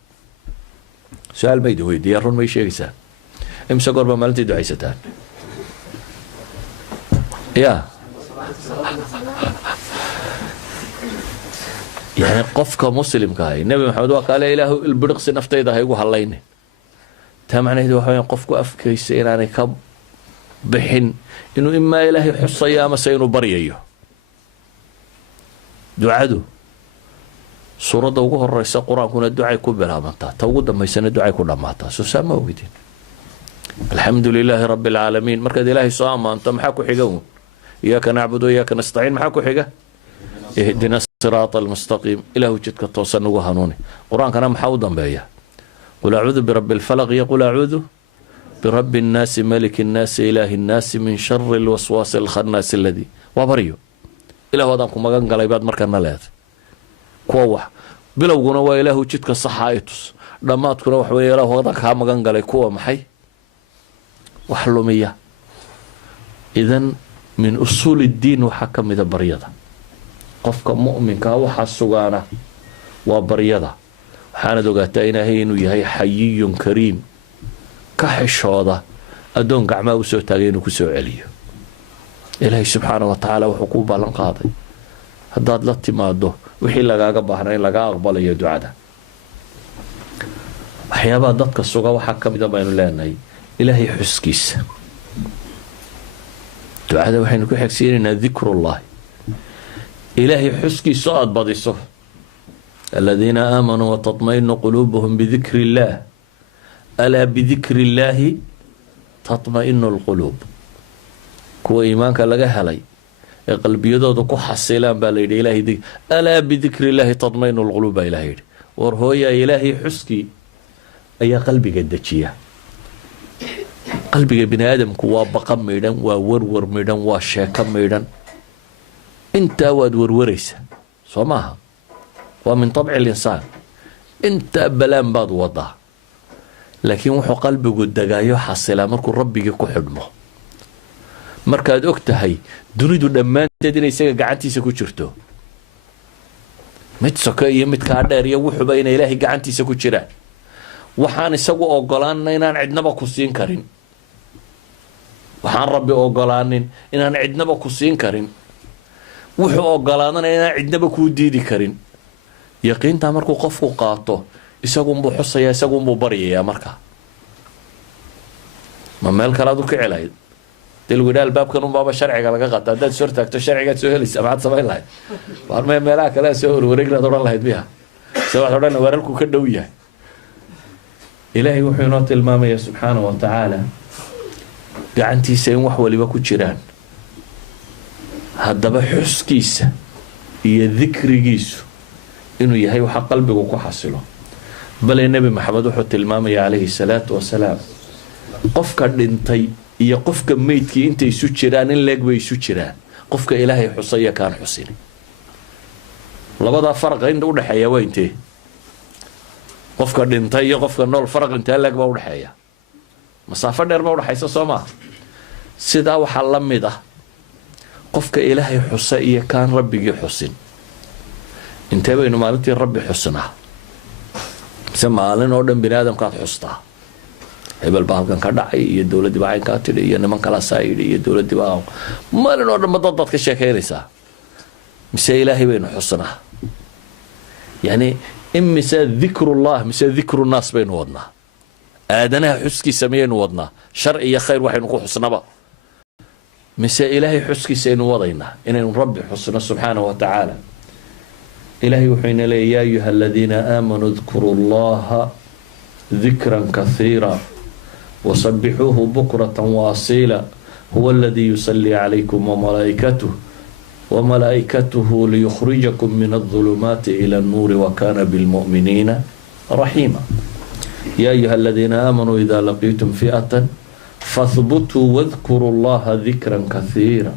su'aal bay weydiiyaan run may sheegaysaa imsa goorba maalintii ducaysataan ya يعني قفك مسلم كاي النبي محمد وقال إله البرقس نفتي ده هيقول هلاين تام معناه ده وحين قفك أفكي سيراني كب بحين إنه إما إلهي حصيا ما سينو بريئيه دعاء سورة دوغه الرئيس القرآن كنا الدعاء كبيرها منتا توقد ما يسنى الدعاء كلها ماتا سوسامة ويدين الحمد لله رب العالمين مركز إلهي صامة أنت محاكو حقون إياك نعبد وإياك نستعين محاكو حقا اهدنا الصراط المستقيم إلى وجدك التوصل وهنوني قرآن كان محاوضا بيا قل أعوذ برب الفلق يقول أعوذ برب الناس ملك الناس إله الناس من شر الوسواس الخناس الذي وبريو إلى وضعكم مغان قال عباد مركنا لاذ كوح بلوغنا وإله وجدك الصحايتس لما تكون وحوي إله وضعك ها مغان قال كوه محي وحلومية إذن من أصول الدين وحكم إذا بريضة qofka mu'minka waxa sugaana waa baryada waxaana ogaatay inuu yahay xayiyun kariim ka xishooda adoon gacmaha u soo taagay inuu ku soo celiyo ilaahay subxaanahu wa ta'aala wuxuu ku ballan qaaday haddaad la timaado wixii lagaaga baahnaa in laga aqbalayo ducada waxyaabaha dadka suga waxaa ka mid ah baynu leenahay ilaahay xuskiisa ducada waxaynu ku xigsiinaynaa dikrullahi إلهي حسكي صعد بديسه الذين آمنوا وتطمئن قلوبهم بذكر الله ألا بذكر الله تطمئن القلوب كو إيمانك لغا هلي قلبي يدود كو حسيلان بالي إلهي دي ألا بذكر الله تطمئن القلوب إلهي ورهو يا إلهي حسكي أي قلبي قدتشيه قلبي بني آدم كوا بقم ميدان وورور ميدان وشاكم ميدان انت واد وروريس صماها ومن طبع الانسان انت بلان بعض وضع لكن وحو قلبك الدقايو حصلا مركو ربك كحدمه مركاد اكتهي دونيدو دمان تدين يساق قعنتي سكو شرتو متسكا يمت كاردير يوحو بين الهي قعنتي سكو شران وحان يساقو اوغلان انان عدنا بكسين كارين وحان ربي اوغلان انان عدنا بكسين كارين wuxuu ogolaadana inaan cidnaba ku diidi karin yaqiinta markuu qofku qaato isagu buu xusaya isagu buu bariyaya marka ma meel kale aad u kicelayd dilwidaal baabkan un baaba sharciga laga qaataa dad soo taagto sharciga soo helaysa maxaad samayn lahayd war meelaha kale soo wareegnaad oran lahayd biha sabab oran waralku ka dhow yahay ilaahay wuxuu inoo tilmaamaya subxaanahu wa ta'ala gacantiisa in wax waliba ku jiraan haddaba xuskiisa iyo dikrigiisu inuu yahay waxa qalbigu ku xasilo bal nabi maxamed wuxuu tilmaamay calayhi salaatu wasalaam qofka dhintay iyo qofka meydkii intay isu jiraan in leeg bay isu jiraan qofka ilaahay xusaya kaan xusin labada farq inta u dhaxeeya waa intee qofka dhintay iyo qofka nool farq inta leeg baa u dhaxeeya masaafo dheer baa u dhaxaysa Soomaa sida waxa la mid ah qofka ilaahay xusa iyo kaan rabbigii xusin intee baynu maalintii rabbi xusnaa mise maalin oo dhan bini aadamkaad xustaa hebel baa halkan ka dhacay iyo dowladdii baa caynkaa tidhi iyo niman kala saayidhi iyo dowladdii baa maalin oo dhan dad ka sheekaynaysaa mise ilaahay baynu xusnaa yani imise dikrullah mise dikrunaas baynu wadnaa aadanaha xuskiisa miyaynu wadnaa shar iyo khayr waxaynu ku xusnaba mise ilaahay xuskiisa aynu wadaynaa inaynu rabbi xusno subxaanahu wa tacaala إلهي وحين لي يا أيها الذين آمنوا اذكروا الله ذكرا كثيرا وسبحوه بكرة وأصيلا هو الذي يصلي عليكم وملائكته ليخرجكم من الظلمات إلى النور وكان بالمؤمنين رحيما يا أيها الذين آمنوا إذا لقيتم فئة فاثبتوا واذكروا الله ذكرا كثيرا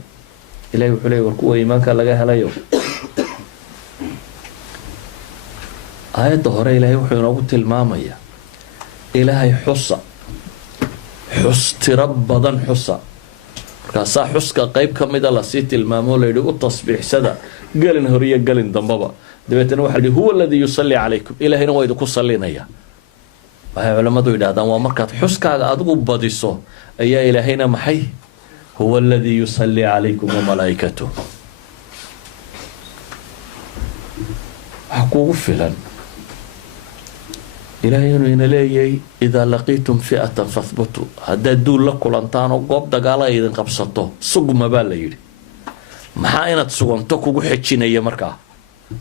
إلهي وحين وركوه إيمانك لغاها لا يوم آيات هوري إلهي وحي نوغو تلمامية إلهي حصة حس تربضا حصة markaasaa xuska qayb ka mida lasii tilmaamo layidhi u tasbiixsada gelin horiyo gelin dambaba dabeetana waxa layidhi huwa aladii yusalli calaykum ilaahayna waa idinku sallinaya waxay culammadu yidhahdaan waa markaad xuskaaga adigu badiso ayaa ilaahayna maxay huwa aladii yusalli calaykum wamalaa'ikatuh waxa kuugu filan ilaahay inuu ina leeyahay idaa laqiitum fi'atan fahbutuu haddaad duul la kulantaan oo goob dagaala idin qabsato sugma baa la yidhi maxaa inaad suganto kugu xejinaya markaa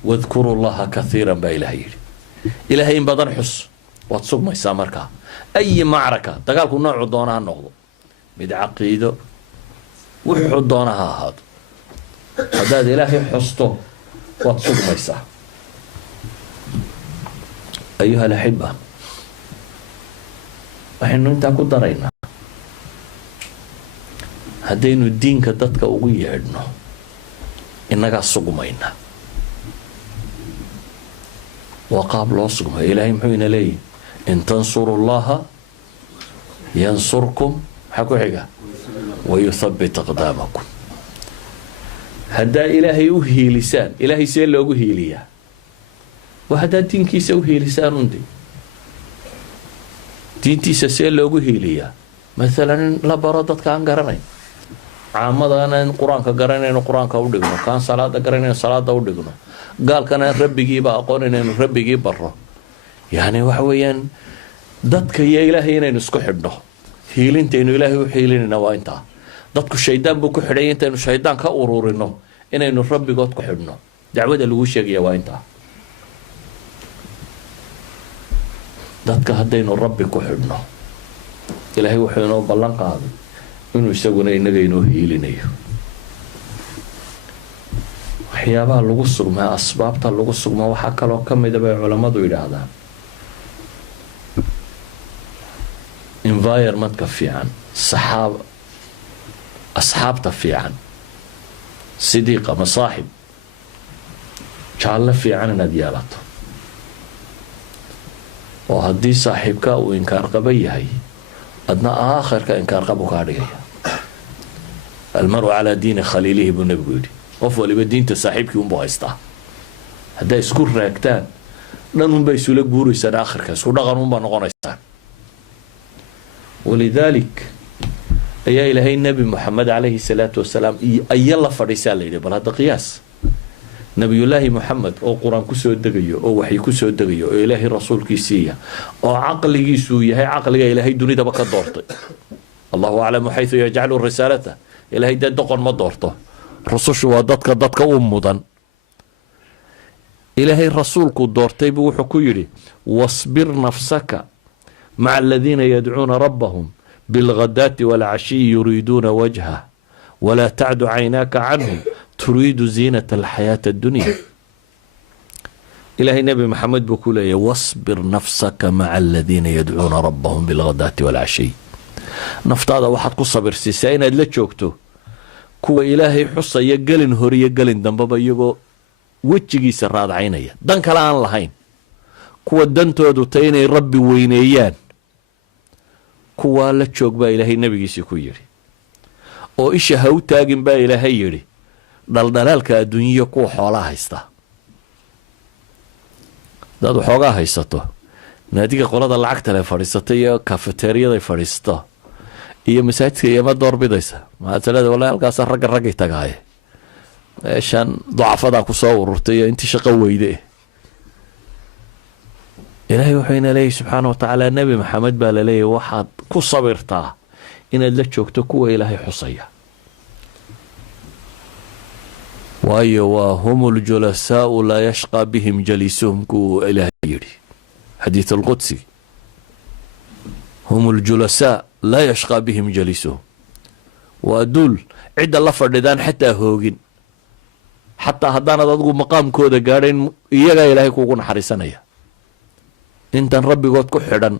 wadkuru llaha kathiiran baa ilahay yidhi ilaahay in badan xus waad sugmaysaa markaa ayi macraka dagaalku noocu doona ha noqdo mid caqiido wuxuu doona ha ahaado haddaad ilaahay xusto waad sugmaysaa ayuha alaxiba waxaynu intaa ku daraynaa haddaynu diinka dadka ugu yeedhno innagaa sugmayna waa qaab loo sugmayo ilaahay muxuu ina leeyahy in tansuru llaha yansurkum maxaa ku xiga wayuthabbit aqdaamakum haddaa ilaahay u hiilisaan ilaahay see loogu hiiliyaa waa haddaad diinkiisa u hiilisaan undi diintiisa see loogu hiiliyaa maalan in la baro dadka aan garanayn caamadana in qur-aanka garanayno qur-aanka u dhigno kaan salaada garanayno salaada u dhigno gaalkana in rabbigiiba aqoonayno rabbigii baro yacni waxa weeyaan dadka iyo ilaahay inaynu isku xidhno hiilintaynu ilaahay u hiilinayna waa intaa dadku shaydaan buu ku xidhaya intaynu shaydaan ka ururino inaynu rabbigood ku xidhno dacwada lagu sheegaya waa intaa dadka haddaynu rabbi ku xidhno ilaahay wuxuu inoo ballan qaaday inuu isaguna inaga inoo hiilinayo waxyaabaha lagu sugmaa asbaabta lagu sugmaa waxaa kaloo ka mida bay culammadu yidhaahdaan environmentka fiican asxaabta fiican sidiiqa masaaxib jaallo fiican inaad yeelato oo haddii saaxiibka uu inkaar qaba yahay adna aakhirka inkaar qabu kaa dhigaya almaru calaa diini khaliilihi buu nebigu yidhi qof waliba diinta saaxiibkii unbuu haystaa hadday isku raagtaan dhan unbay isula guuraysaan aakhirka isku dhaqan unbaa noqonaysaan walidaalik ayaa ilaahay nebi moxamed calayhi salaatu wasalaam aya la fadhiisaa la yidhi bal hadda qiyaas nabiyullaahi moxamed oo qur-aan kusoo degayo oo waxyi kusoo degayo oo ilaahay rasuulkiisiiya oo caqligiisuu yahay caqliga ilaahay dunidaba ka doortay allahu aclamu xaysu yajcalu risaalata ilaahay dee doqon ma doorto rusushu waa dadka u mudan ilaahay rasuulku doortay buu wuxuu ku yidhi wasbir nafsaka maca aladiina yadcuuna rabbahum bilghadaati waalcashiyi yuriiduuna wajhah walaa tacdu caynaaka canhum turiidu ziinata alxayaati addunya ilaahay nebi maxamed buu ku leeyahy wasbir nafsaka maca aladiina yadcuuna rabbahum bilghadaati waalcashiy naftaada waxaad ku sabirsiisaa inaad la joogto kuwa ilaahay xusaya gelin horiyo gelin dambaba iyagoo wejigiisa raadcaynaya dan kale aan lahayn kuwa dantoodu tay inay rabbi weyneeyaan kuwaa la joog baa ilaahay nebigiisii ku yidhi oo isha ha u taagin baa ilaahay yidhi dhaldhalaalka adduunyiya kuwa xoolaa haysta hadaad waxoogaa haysato naadiga qolada lacagtale fadhiisata iyo kafeteeriyaday fadhiisato iyo masaajidka iyoma doorbidaysa maxaad tileeda wallahi halkaasa raggay tagaaye meeshaan ducafadaa kusoo ururtay iyo intii shaqo weyde ilaahay wuxuu ina leeyahy subxaana wa tacaala nebi maxamed baa laleeyahy waxaad ku sabirtaa inaad la joogto kuwa ilaahay xusaya waayo waa hum ljulasaau laa yashqaa bihim jaliisuhum kuwuu ilaahay yidhi xadiid alqudsi hum ljulasaa laa yashqaa bihim jaliisuhum waa duul cidda la fadhidaan xataa hoogin xataa haddaanad adigu maqaamkooda gaadhayn iyagaa ilaahay kuugu naxariisanaya intan rabbigood ku xidhan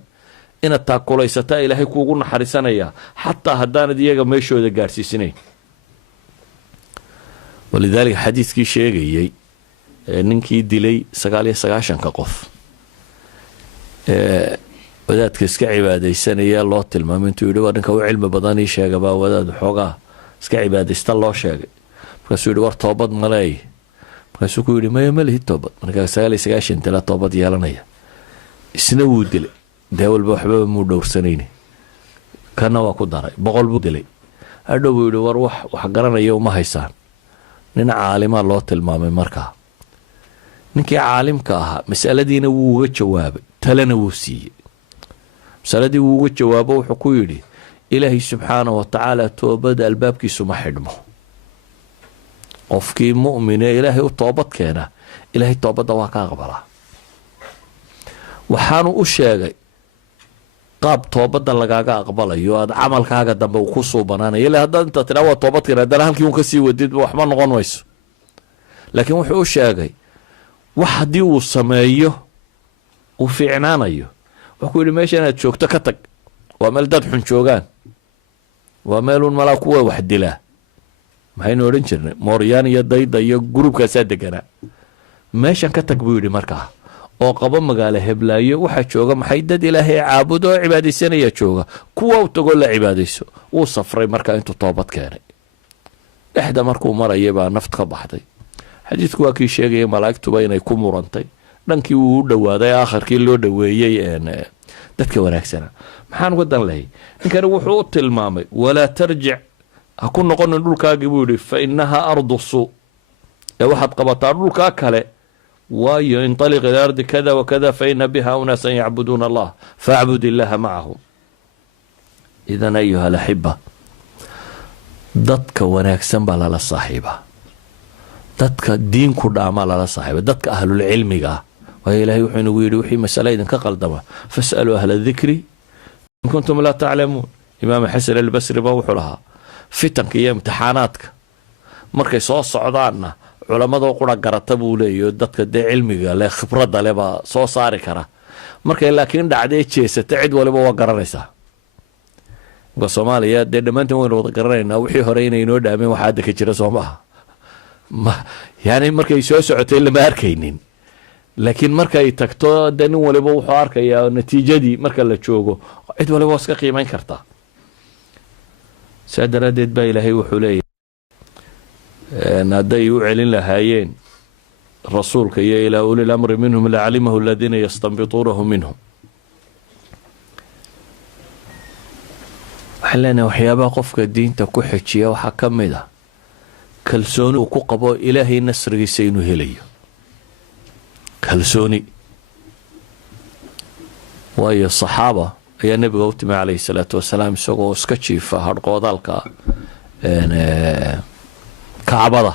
inaad taakulaysataa ilaahay kuugu naxariisanaya xataa haddaanad iyaga meeshooda gaadhsiisinayn walidaalika xadiidkii sheegayey ninkii dilay 99 qof wadaadka iska cibaadaysanaya loo tilmaamay intuu yidhi waa ninka u cilmi badan ii sheega baa wadaad xoogaa iska cibaadaysta loo sheegay markaasuu yidhi war toobad maleey markaasuu ku yidhi maya ma lihi toobad markaa 99 tala toobad yeelanaya isna wuu dilay dee walba waxba muu dhowrsanayni kana waa ku daray 100 buu dilay hadhow buu yidhi war wax garanaya uma haysaan nin caalima loo tilmaamay markaa ninkii caalimka ahaa masaladiina wuu uga jawaabay talena wuu siiyey masaladii wuu uga jawaabo wuxuu ku yidhi ilaahay subxaanahu wa tacaala toobada albaabkiisu ma xidhmo qofkii mu'mine ilaahay u toobad keena ilaahay toobadda waa ka aqbalaa waxaanu u sheegay qaab toobadda lagaaga aqbalayo aad camalkaaga dambe uu ku soo banaanayo ilaa haddaad inta tiraa waa toobad keena haddana halkii uun ka sii wadid waxba noqon mayso laakiin wuxuu u sheegay wax haddii uu sameeyo uu fiicnaanayo wuxuu ku yidhi meesha inaad joogto ka tag waa meel dad xun joogaan waa meeluun malaa kuwa wax dilaa maxaynu odhan jirnay mooryaan iyo dayda iyo gurubkaasaa deganaa meeshan ka tag buu yidhi markaa oo qabo magaalo heblaayo waxaa jooga maxay dad ilaahay caabudo oo cibaadaysanaya jooga kuwa u tagoo la cibaadayso wuu safray markaa intuu toobad keenay dhexda markuu marayay baa naft ka baxday xadiidku waa kii sheegaya malaa'igtuba inay ku murantay dhankii wuu u dhowaaday aakhirkii loo dhoweeyey dadka wanaagsana maxaan uga dan lahay ninkani wuxuu u tilmaamay walaa tarjic ha ku noqonin dhulkaagii buu yidhi fa innahaa ardu suu ee waxaad qabataa dhulkaa kale waayo intaliq ila ardi kada wakada fa ina biha unaasan yacbuduuna allah faacbud illaha macahum idan ayuha alaxiba dadka wanaagsan baa lala saaxiibaa dadka diinku dhaamaa lala saaxiiba dadka ahlulcilmiga ah waayo ilaahay wuxuu inagu yidhi wixii masale idinka qaldama fas'aluu ahla dikri in kuntum laa taclamuun imaam xasan albasri baa wuxuu lahaa fitanka iyo imtixaanaadka markay soo socdaanna culamadoo qura garata buu leeyahy dadka dee cilmiga leh khibradda leh baa soo saari kara markay laakiin dhacdee jeesata cid waliba waa garanaysaa marka soomaaliya dee dhammaantiin waynu wada garanaynaa wixii hore inay inoo dhaameen waxa hadda ka jira soo maaha yani markay soo socotay lama arkaynin laakiin markay tagto dee nin waliba wuxuu arkayaa natiijadii marka la joogo cid waliba waa iska qiimayn kartaa saa daraaddeed baa ilaahay wuxuu leeyahay hadday u celin lahaayeen rasuulka iyo ilaa uli lamri minhum lacalimahu aladiina yastanbituunahu minhum waxaan leenahay waxyaabaha qofka diinta ku xejiya waxaa ka mid ah kalsooni uu ku qabo ilaahay nasrigiisa inuu helayo kalsooni waayo saxaaba ayaa nebiga u timi calayhi salaatu wasalaam isagoo iska jiifa hadhqoodaalka kacbada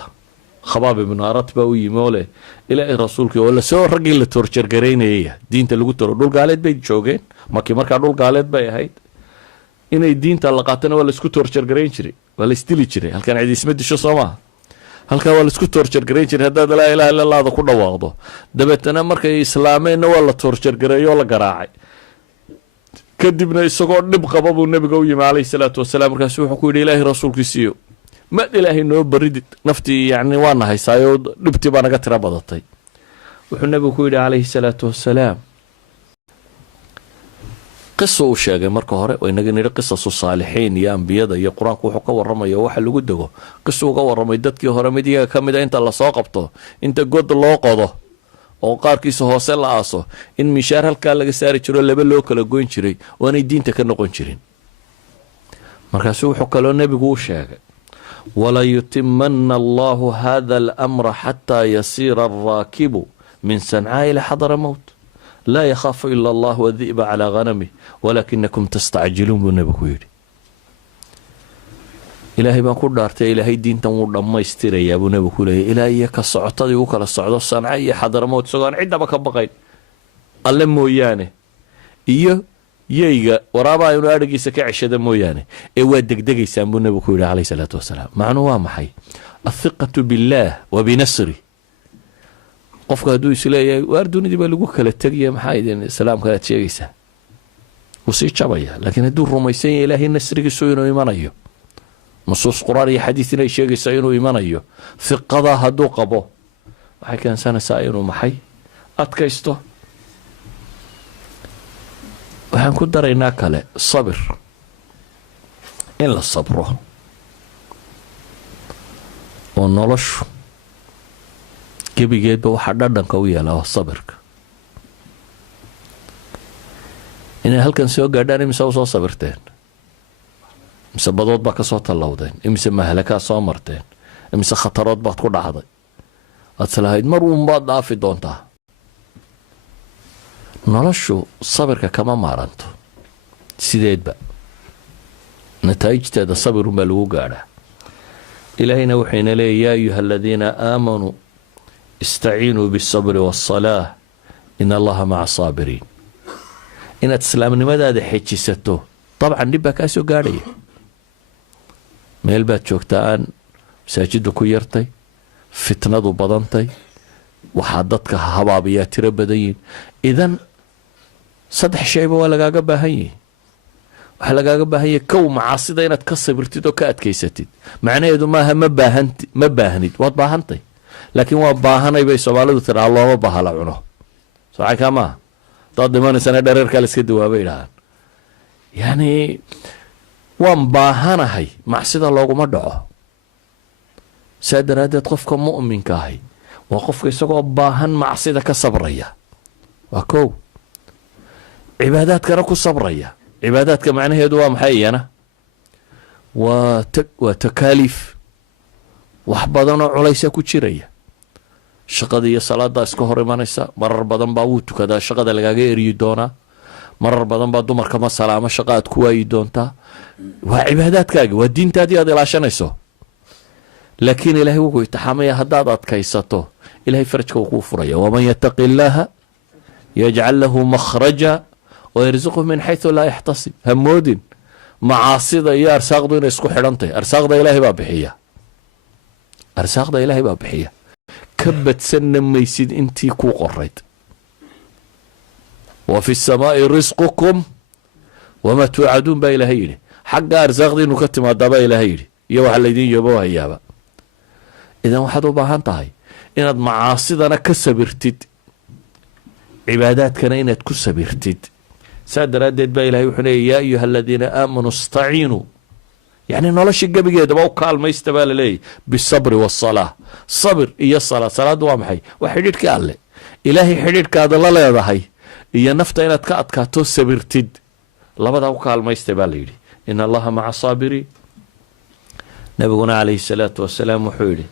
khabaab ibnu arat baa u yimi oo leh ilaahay rasuulkii oo lasoo raggii la toorjargaraynayaya diinta lagu toro dhul gaaleed bay joogeen markii markaa dhul gaaleed bay ahayd inay diinta la qaatana waa laisku toorjargarayn jiray waa la isdili jiray halkan cid isma disho soo maaha halkaa waa laisku toorjargarayn jiray haddaad laa ilaha illa allahda ku dhawaaqdo dabeetana markay islaameenna waa la toorjargareeyo oo la garaacay kadibna isagoo dhib qaba buu nebiga u yimi calayhi salaatu wasalaam markaasu wuxuu ku yidhi ilaahay rasuulkiisiiyo maad ilaahay noo baridid naftii yani waa nahaysaayo dhibtii baa naga tira badatay wuxuu nebigu ku yidhi calayhi salaatu wasalaam qiso uu sheegay marka hore inaga nidhi qisasu saalixiin iyo ambiyada iyo qur-aanku wuxuu ka warramayo waxa lagu dego qiso uga warramay dadkii hore mid iyaga ka mid a inta lasoo qabto inta god loo qodo oo qaarkiisa hoose la aaso in mishaar halkaa laga saari jiro laba loo kala goyn jiray oo aanay diinta ka noqon jirin markaasu wuxuu kaloo nebigu u sheegay walayutimana allahu hada alamra xataa yasiira alraakibu min sancaa ila xadara mowt laa yakhaafu ila allah wadi'ba calaa ghanamih walaakinakum tastacjiluun buu nebigu yidhi ilaahay baan ku dhaartay ilaahay diintan wuu dhammaystirayaa buu nebigu ku leeyahy ilaa iyo ka socotadii u kala socdo sanca iyo xadaramowt isagoo aan ciddaba ka baqayn alle mooyaane iyo yeyga waraabaa inuu adhigiisa ka ceshada mooyaane ee waa degdegaysaan buu nebigu ku yidhi calayhi salaatu wasalaam macnuu waa maxay athiqatu billaah wa binasri qofka hadduu isleeyahay waar dunidii baa lagu kala tegaya maxaa idin islaamka aad sheegaysaa wuu sii jabaya laakiin hadduu rumaysan yahay ilaahay nasrigiisu inuu imanayo nusuus qur-aan iyo xadiis inay sheegaysaa inuu imanayo hiqadaa hadduu qabo waxay keensanaysaa inuu maxay adkaysto waxaan ku daraynaa kale sabir in la sabro oo noloshu gebigeedba waxaa dhadhanka u yeelaa waa sabirka. inay halkan soo gaadhaan imise u soo sabirteen, imise badood baa ka soo tallowdeen, imise mahlakaa soo marteen, imise khatarood baad ku dhacday aad islahayd mar uunbaad dhaafi doontaa. noloshu sabirka kama maaranto sideedba, nataa'ijteeda sabirunbaa lagu gaadhaa. ilaahayna wuxuyna leeya yaa ayuha aladiina aamanuu istaciinuu biالsabri waالصalaah in allaha maca saabiriin. inaad islaamnimadaada xejisato dabcan dhib baa kaa soo gaadhaya. meel baad joogtaa aan masaajiddu ku yartay, fitnadu badantay, waxaa dadka habaabiyaa tiro badan yihin. idan 3 shayba waa lagaaga baahan yihi. waxaa lagaaga baahan yahay kow, macaasida inaad ka sabirtid oo ka adkaysatid. macnaheedu maaha ma baahnid, waad baahantay, laakiin waa baahanay bay soomaalidu tiraa looma bahala cuno. socay kaa maaha, hadaad dhimanaysana dhareerkaa la iska dawaabay idhahaan. yacni waan baahanahay, macsida looguma dhaco. saa daraaddeed qofka mu'minka ahi waa qofka isagoo baahan macsida ka sabraya, waa kow. cibaadaadkana ku sabraya. cibaadaadka macnaheedu waa maxay? iyana waa takaaliif, wax badanoo culaysa ku jiraya. shaqada iyo salaada iska hor imanaysa. marar badan baa wuu tukadaa, shaqada lagaaga eriyi doonaa. marar badan baa dumarka ma salaamo, shaqa aad ku waayi doontaa. waa cibaadaadkaagi, waa diintaadii aad ilaashanayso. laakiin ilaahay wuxuu itixaamaya haddaad adkaysato, ilahay farajka uu kuu furaya. waman yataqi illaaha yajcal lahu makhraja wayarzuqhu min xaysu laa yaxtasib. hamoodin macaasida iyo arsaaqdu inay isku xidhantahy. arsaaqda ilaahay baa bixiya, arsaaqda ilaahay baa bixiya. ka badsanna maysid intii kuu qorayd. wa fi الsamaa'i risqukum wamaa tuucaduun baa ilaahay yidhi. xagga arsaaqda inuu ka timaadaa baa ilaahay yidhi, iyo waxa laydin yoobo hayaaba. idan waxaad u baahan tahay inaad macaasidana ka sabirtid, cibaadaadkana inaad ku sabirtid. saa daraaddeed baa ilahay wuxuu leeyay yaa ayuha aladiina aamanuu istaciinuu, yacni nolosha gebigeedaba u kaalmaysta baa laleeyahy bisabri waالsalaa. sabir iyo salaa. salaaddu waa maxay? waa xidhiidhkii alle. ilaahay xidhiidhkaada la leedahay iyo nafta inaad ka adkaato sabirtid, labadaa u kaalmaysta baa layidhi. in allaha maca saabiriin. nabiguna calayhi الsalaatu wasalaam wuxuu yidhi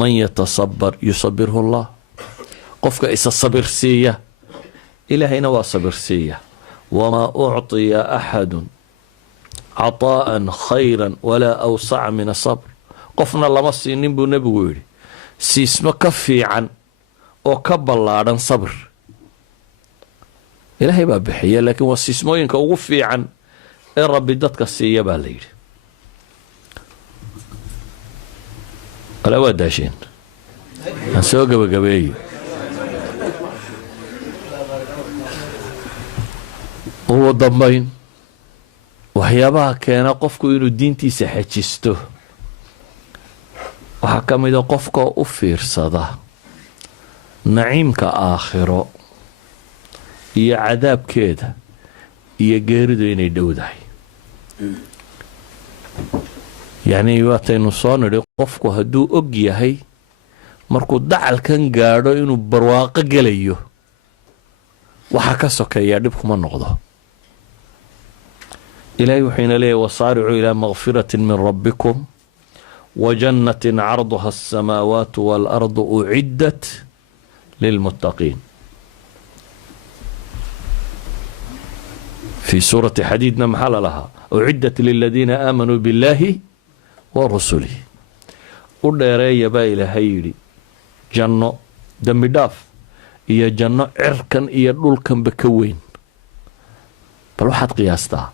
man yatasabar yusabirhu allah. qofka isa sabir siiya, ilaahayna waa sabir siiya. wamaa ucطiya axadu caطaءa khayra walaa awsaca min asabr. qofna lama siinin buu nebigu yidhi siismo ka fiican oo ka ballaadhan sabir. ilaahay baa bixiya, laakiin waa siismooyinka ugu fiican ee rabbi dadka siiya baa la yidhi. alaa waa daasheen, aan soo gabagabeeye. ugu dambayn, waxyaabaha keena qofku inuu diintiisa xejisto waxaa ka mida qofka u fiirsada naciimka aakhiro iyo cadaabkeeda iyo geeridu inay dhowdahay. yacni waataynu soo nidhi, qofku hadduu og yahay markuu dacalkan gaadho inuu barwaaqo gelayo, waxaa ka sokeeyaa dhib kuma noqdo. ilaahay wuxuuna leeyahy wasaaricuu ilaa makfirati min rabbikum wajannatin carduha aلsamaawaatu waalardu uciddat lilmuttaqiin. fii suurati xadiidna maxaa la lahaa? uciddat liladiina aamanuu biاllaahi wa rusulih. u dheereeya baa ilaahay yidhi janno dembi dhaaf iyo janno cirkan iyo dhulkanba ka weyn. bal waxaad qiyaastaa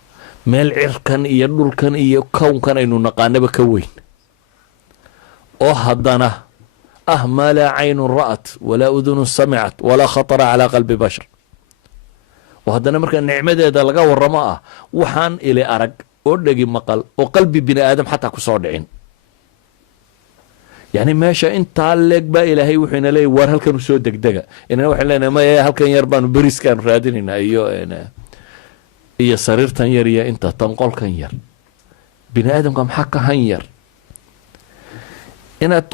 meel cirkan iyo dhulkan iyo kownkan aynu naqaanaba ka weyn, oo haddana ah maa laa caynun ra'at walaa udunun samicat walaa khatara calaa qalbi bashar. oo haddana markaa nicmadeeda laga waramo ah waxaan ili arag oo dhegi maqal oo qalbi bini aadam xataa ku soo dhicin. yacni meesha intaa leeg baa ilaahay wuxuuna leeyay waar halkan u soo degdega. inana waxaan leenahay maya halkan yar baanu beriskaanu raadinaynaa iyo sariirtan yar iyo inta tan qolkan yar. bini aadamka maxaa ka han yar? inaad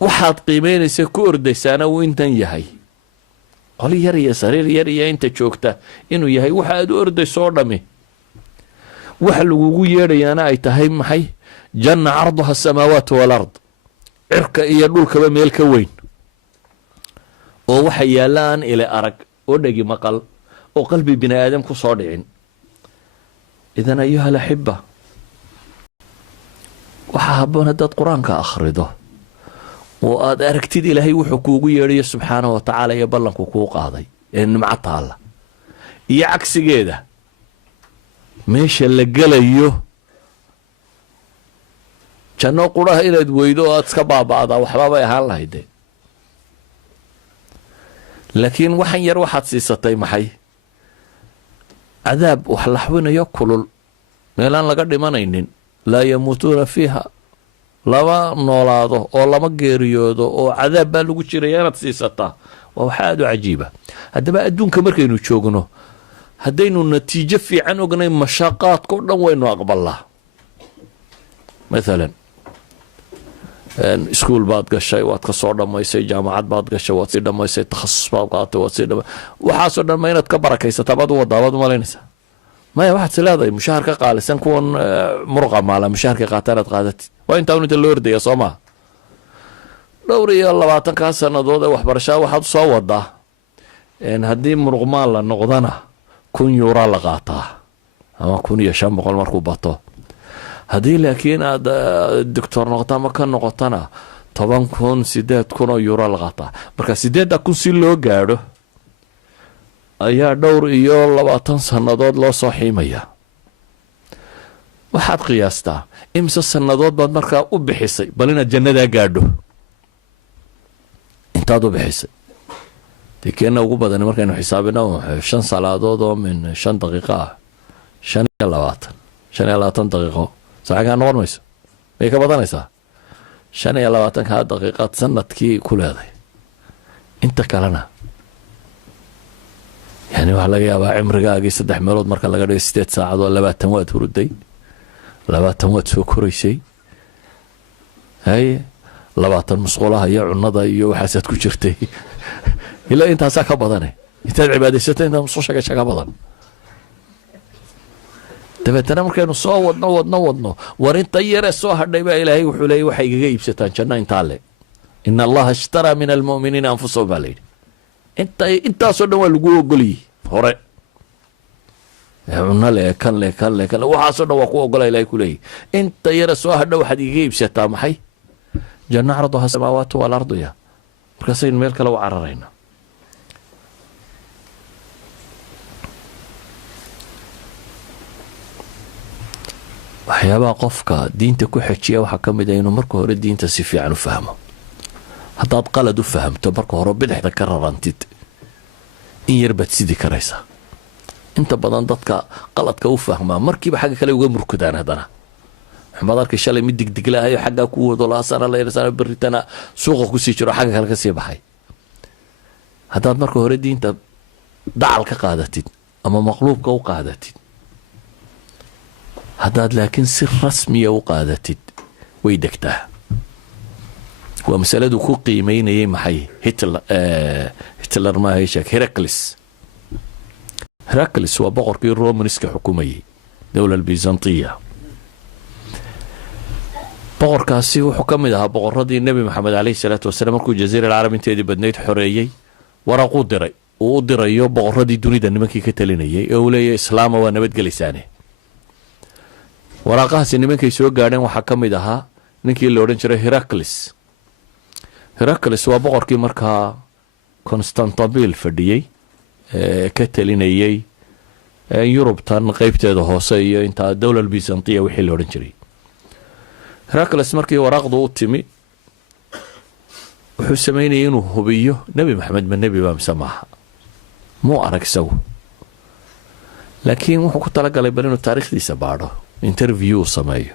waxaad qiimaynaysa ku ordaysaana uu intan yahay qoli yar iyo sariir yar iyo inta joogta inuu yahay waxa aad u ordayso oo dhammi waxa lagugu yeedhayaana ay tahay maxay janna carduha asamaawaatu walard cirka iyo dhulkaba meel ka weyn oo waxa yaalla aan ile arag oo dhegi maqal oo qalbi bini aadam ku soo dhicin idan ayuha alaxiba waxaa habboon haddaad qur-aanka akhrido oo aad aragtid ilaahay wuxuu kuugu yeedhayo subxaanahu wa tacaala iyo ballanku kuu qaaday ee nimco taalla iyo cagsigeeda meesha la gelayo janno quraha inaad weydo oo aad iska baaba'daa waxbaabay ahaan lahayde laakiin waxan yar waxaad siisatay maxay cadaab wax laxwinayo kulul meelaan laga dhimanaynin laa yamuutuuna fiiha lama noolaado oo lama geeriyoodo oo cadaab baa lagu jiraya inaad siisataa waa wax aada u cajiiba haddaba adduunka markaynu joogno haddaynu natiijo fiican ognay mashaaqaadka o dhan waynu aqbalnaa maalan iskuol baad gashay waad ka soo dhammaysay jaamacad baad gashay waad sii dhammaysay takhasus baad qaatay waad sii waxaasoo dhan ma inaad ka barakaysataa baad u wadaa baad umalaynaysaa maya waxaad si leedahay mushaahar ka qaalisan kuwan muruqa maala mushaharka qaataan aad qaadatid waa intaa un inta loo ordaya soo maha 22 sannadood ee waxbarashada waxaad soo wadaa haddii muruqmaal la noqdana 1,000 euro la qaataa ama 1,500 markuu bato haddii laakiin aad doctor noqoto ama ka noqotana 10,000 8,000 euro la qaataa marka 8,000 si loo gaadho ayaa 20 sannadood loo soo xiimaya waxaad qiyaastaa imse sannadood baad markaa u bixisay bal inaad jannadaa gaadho intaad u bixisay dee keenna ugu badani markaynu xisaabino 5 salaadood oo min 5 daqiiqo ah 25 daqiiqo saacagaa noqon mayso may ka badanaysaa 25 daqiiqaad sanadkii ku leeday inta kalena yani waxaa laga yaabaa cimrigaagii 3 meelood marka laga dhigo 8 saacadood 20 waad huruday 20 waad soo koraysay haye 20 musqulaha iyo cunada iyo waxaasaad ku jirtay ilaa intaasaa ka badane intaad cibaadaysatay intaad musqusha gasha ka badan dabeetana markaynu soo wadno war inta yare soo hadhay baa ilaahay wuxuu leeyay waxay igaga iibsataan janno intaa le ina allaha ishtaraa min almu'miniina anfusahum baa layidhi intaasoo dhan waa lagu ogoliyey hore cunno le kan waxaasoo dhan waa ku ogola ilahay ku leeyahy inta yare soo hadha waxaad igaga iibsataa maxay janno carduha samaawaatu walardiya markaasaynu meel kale u cararayna waxyaabaha qofka diinta ku xejiya waxaa ka mid a inuu marka hore diinta si fiican u fahmo haddaad qalad u fahamto marka hore bidixda ka rarantid in yar baad sidi karaysaa inta badan dadka qaladka u fahmaa markiiba xagga kale uga murkudaan haddana waxbaad arkay shalay mid digdiglahayo xaggaa ku wado laasana layrasana berritana suuqa kusii jiro xagga kale ka sii baxay haddaad marka hore diinta dacal ka qaadatid ama maqluubka u qaadatid haddaad laakiin si rasmiya u qaadatid way degtaa waa masaladu ku qiimaynayay maxay hitler maaha sheeg heracles waa boqorkii romanska xukumayay dowla albizantiya boqorkaasi wuxuu ka mid ahaa boqoradii nebi maxamed caleyhi salaatu wasalaam markuu jaziira alcarab inteedii badnayd xoreeyey waraquu diray uu u dirayo boqoradii dunida nimankii ka talinayay ee uu leeyahy islaama waa nabadgelaysaane waraaqahaasi nimankay soo gaadheen waxaa ka mid ahaa ninkii la odhan jiray heracles waa boqorkii markaa constantabil fadhiyey ka talinayey yurubtan qeybteeda hoose iyo intaa dowla bizantiya wixii la odhan jiray heracles markii waraaqdu u timi wuxuu samaynayay inuu hubiyo nebi maxamed ma nebi baa mise maaha muu arag isagu laakiin wuxuu ku talagalay bal inuu taariikhdiisa baadho interview sameeyo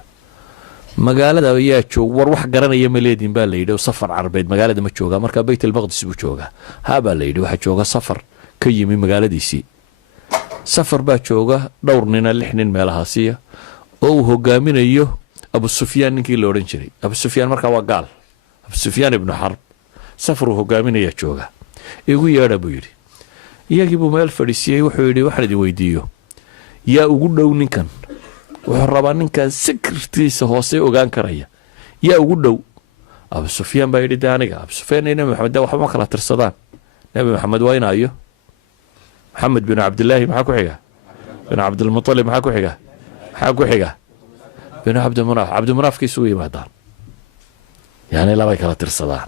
magaalada ayaa joog war wax garanaya ma leedin baa la yidhi safar carbeed magaalada ma jooga marka bayt almaqdis buu jooga baa la yidhi waxa jooga safar ka yimi magaaladiisii safar baa jooga dhowr nin 6 nin meelahaasiya oo uu hogaaminayo abu sufyaan ninkii la odhan jiray abu sufyaan markaa waa gaal abu sufyaan ibnu xarb safaruu hogaaminaya jooga igu yeedha buu yidhi iyagii buu meel fadhiisiyey wuxuu yidhi waxaan idin weydiiyo yaa ugu dhow ninkan wuxuu rabaa ninkan sikirtiisa hoose ogaan karaya yaa ugu dhow abu sufyaan baa yidhi de aniga abu sufyaan iyo nebi maxamed de waxba ma kala tirsadaan nebi maxamed waa inaayo maxamed bin cabdillaahi maxaa ku xiga bin cabdilmutalib maxaa ku xiga bin cabdimunaaf cabdimunaafka isugu yimaadaan yani labay kala tirsadaan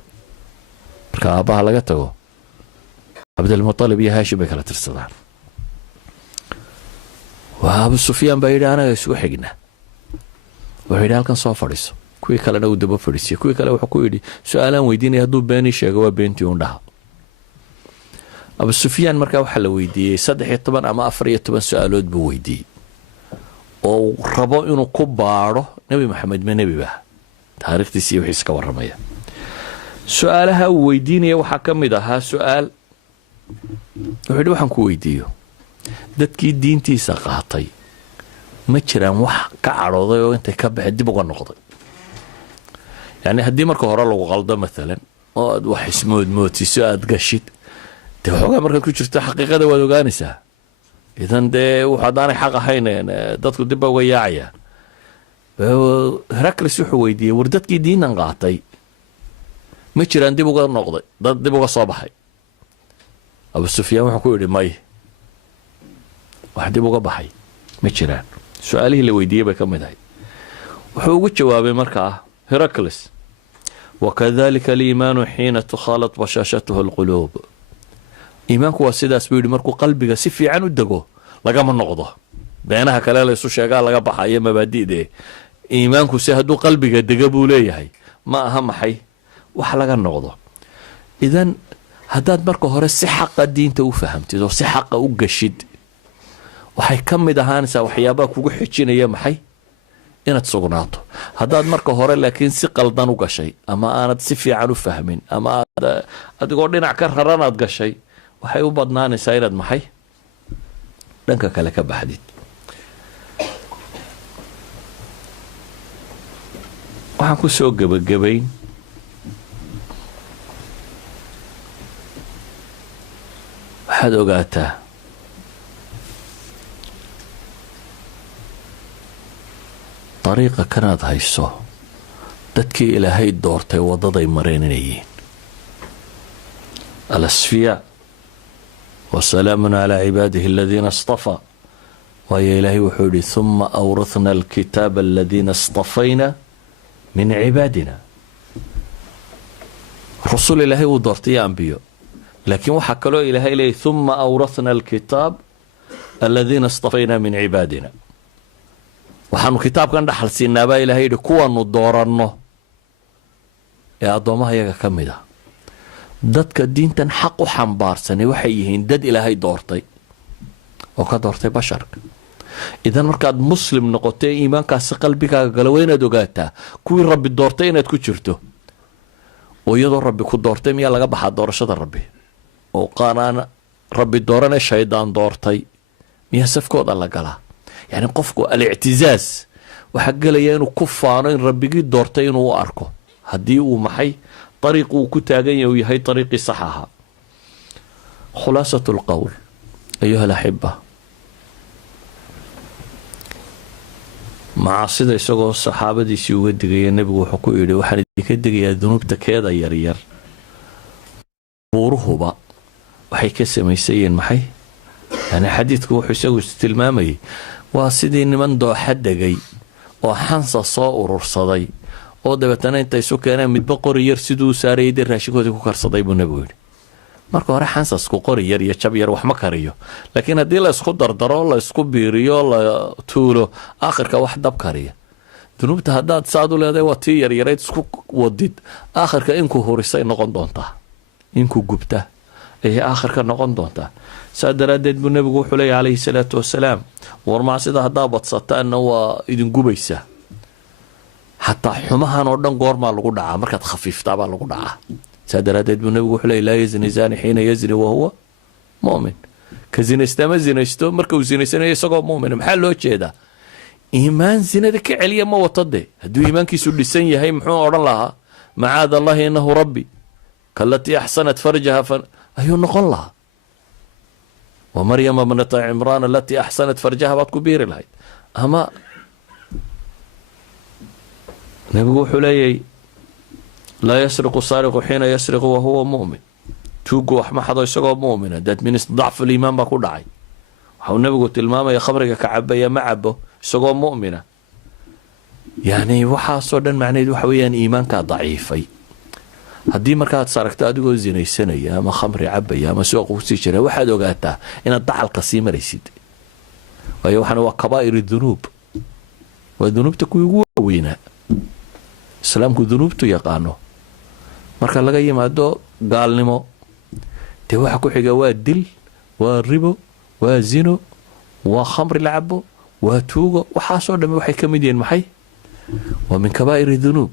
marka aabbaha laga tago cabdilmutalib iyo haashim bay kala tirsadaan waa abu sufyaan baa yidhi anaga isugu xigna wuxuu yidhi halkan soo fadhiiso kuwii kalena uu daba fadhiisiyey kuwii kale wuxuu ku yidhi su-aalaan weydiinaya hadduu beenii sheego waa beentii un dhaha abu sufyaan markaa waxaa la weydiiyey 13 ama 14 su-aalood buu weydiiyey oo uu rabo inuu ku baadho nebi maxamed ma nebi baa taariikhdiisa iyo wixiis ka warramaya su-aalaha uu weydiinaya waxaa ka mid ahaa su-aal wuxuu yidhi waxaan ku weydiiyo dadkii diintiisa qaatay ma jiraan wax ka cadhooday oo intay ka baxeen dib uga noqday yani haddii marka hore lagu qaldo maalan oo aad wax ismoodmoodsiso aad gashid dee waxoogaa markaad ku jirto xaqiiqada waad ogaanaysaa idan dee haddaanay xaq ahayn dadku dib ba uga yaacayaan herakles wuxuu weydiiyey war dadkii diinan qaatay ma jiraan dib uga noqday dad dib uga soo baxay abu sufyaan wuxuu ku yidhi may wax dib uga baxay ma jiraan su-aalihii la weydiiyey bay ka mid ahay wuxuu ugu jawaabay markaa herakles wakadalika aliimaanu xiina tukhaalat bashaashatuhu alquluub iimaanku waa sidaas buu yidhi markuu qalbiga si fiican u dego lagama noqdo beenaha kale la isu sheegaa laga baxayo mabaadi'de iimaanku si hadduu qalbiga dega buu leeyahay ma aha maxay wax laga noqdo idan haddaad marka hore si xaqa diinta u fahamtid oo si xaqa u gashid waxay ka mid ahaanaysaa waxyaabaha kugu xijinaya maxay inaad sugnaato haddaad marka hore laakiin si qaldan u gashay ama aanad si fiican u fahmin ama aad adigoo dhinac ka raranaad gashay waxay u badnaanaysaa inaad maxay dhanka kale ka baxdid waxaan ku soo gebagabayn waxaad ogaataa dariiqa kanaad hayso dadkii ilaahay doortay waddaday mareen inay yihiin alasfiyaa wasalaamun calaa cibaadihi aladiina istafaa waayo ilaahay wuxuu yidhi huma awrathna alkitaaba aladiina istafayna min cibaadina rusul ilaahay uu doortay iyo ambiyo laakiin waxaa kaloo ilaahay leeyay huma awrathna alkitaab aladiina istafayna min cibaadina waxaanu kitaabkan dhaxal siinaabaa ilahay yidhi kuwaanu dooranno ee addoommaha iyaga ka mid a dadka diintan xaq u xambaarsanay waxay yihiin dad ilaahay doortay oo ka doortay basharka idan markaad muslim noqotay iimaankaasi qalbigaaga gala waa inaad ogaataa kuwii rabbi doortay inaad ku jirto oo iyadoo rabbi ku doortay miyaa laga baxaa doorashada rabbi oo qaanaan rabbi doorane shaydaan doortay miyaa safkooda la galaa yani qofku alictizaaz waxaa gelaya inuu ku faano in rabbigii doortay inuu u arko haddii uu maxay ariiq uu ku taagan yahay uu yahay ariiqii sax ahaa khulaasat lqowl ayuha alaxiba macaasida isagoo saxaabadiisii uga digaya nebigu wuxuu ku yidhi waxaan idinka degayaa dunuubta keeda yaryar buuruhuba waxay ka samaysayeen maxay yani xadiidku wuxuu isagu istilmaamayay waa sidii niman dooxa degay oo xansa soo urursaday oo dabeetana intay isu keeneen midba qori yar siduu saarayay dee raashinkoodii ku karsaday buu nebigu yidhi marka hore xansasku qori yar iyo jab yar wax ma kariyo laakiin haddii la isku dardaro la isku biiriyo la tuulo aakhirka wax dab kariya dunuubta haddaad saad u leedahay waa tii yaryarayd isku wadid aakhirka inkuu hurisay noqon doontaa inkuu gubta ayay aakhirka noqon doontaa saa daraaddeed buu nebigu wuxuu leeyahy calayhi salaatu wasalaam war macsida haddaa badsataanna waa idin gubaysaa xataa xumahan oo dhan goormaa lagu dhacaa markaad khafiiftaabaa lagu dhacaa saa daraaddeed buu nebigu wuxuu leeyay laa yazni zaani xiina yazni wahuwa mu'min ka zinaysta ma zinaysto marka uu zinaysanayo isagoo mu'mina maxaa loo jeedaa iimaan zinada ka celiya ma wato de hadduu iimaankiisu dhisan yahay muxuu odhan lahaa macaada allahi inahu rabbi kaalatii axsanat farjaha ayuu noqon lahaa. wa maryama bnata cimraan alatii axsanat farjaha baad ku biiri lahayd. ama nebigu wuxuu leeyahy laa yasriqu saariqu xiina yasriqu wahuwa mu'min. tuugu wax ma xado isagoo mu'mina. that means dacfu liimaan baa ku dhacay. waxau nebigu tilmaamaya khamriga ka cabaya ma cabo isagoo mu'mina. yani waxaasoo dhan macnaheed waxa weeyaan iimaankaa daciifay. haddii markaad saragto adigoo zinaysanaya ama khamri cabaya ama suuqa kusii jira waxaad ogaataa inaad dacalka sii maraysid. waayo waxaana waa kabaa'ir dunuub, waa dunuubta kuwii ugu waaweynaa. islaamku dunuubtu yaqaano. marka laga yimaado gaalnimo dee waxa ku xiga waa dil, waa ribo, waa zino, waa khamri la cabo, waa tuugo. waxaasoo dhamme waxay ka mid yihiin maxay? waa min kabaa'ir dunuub.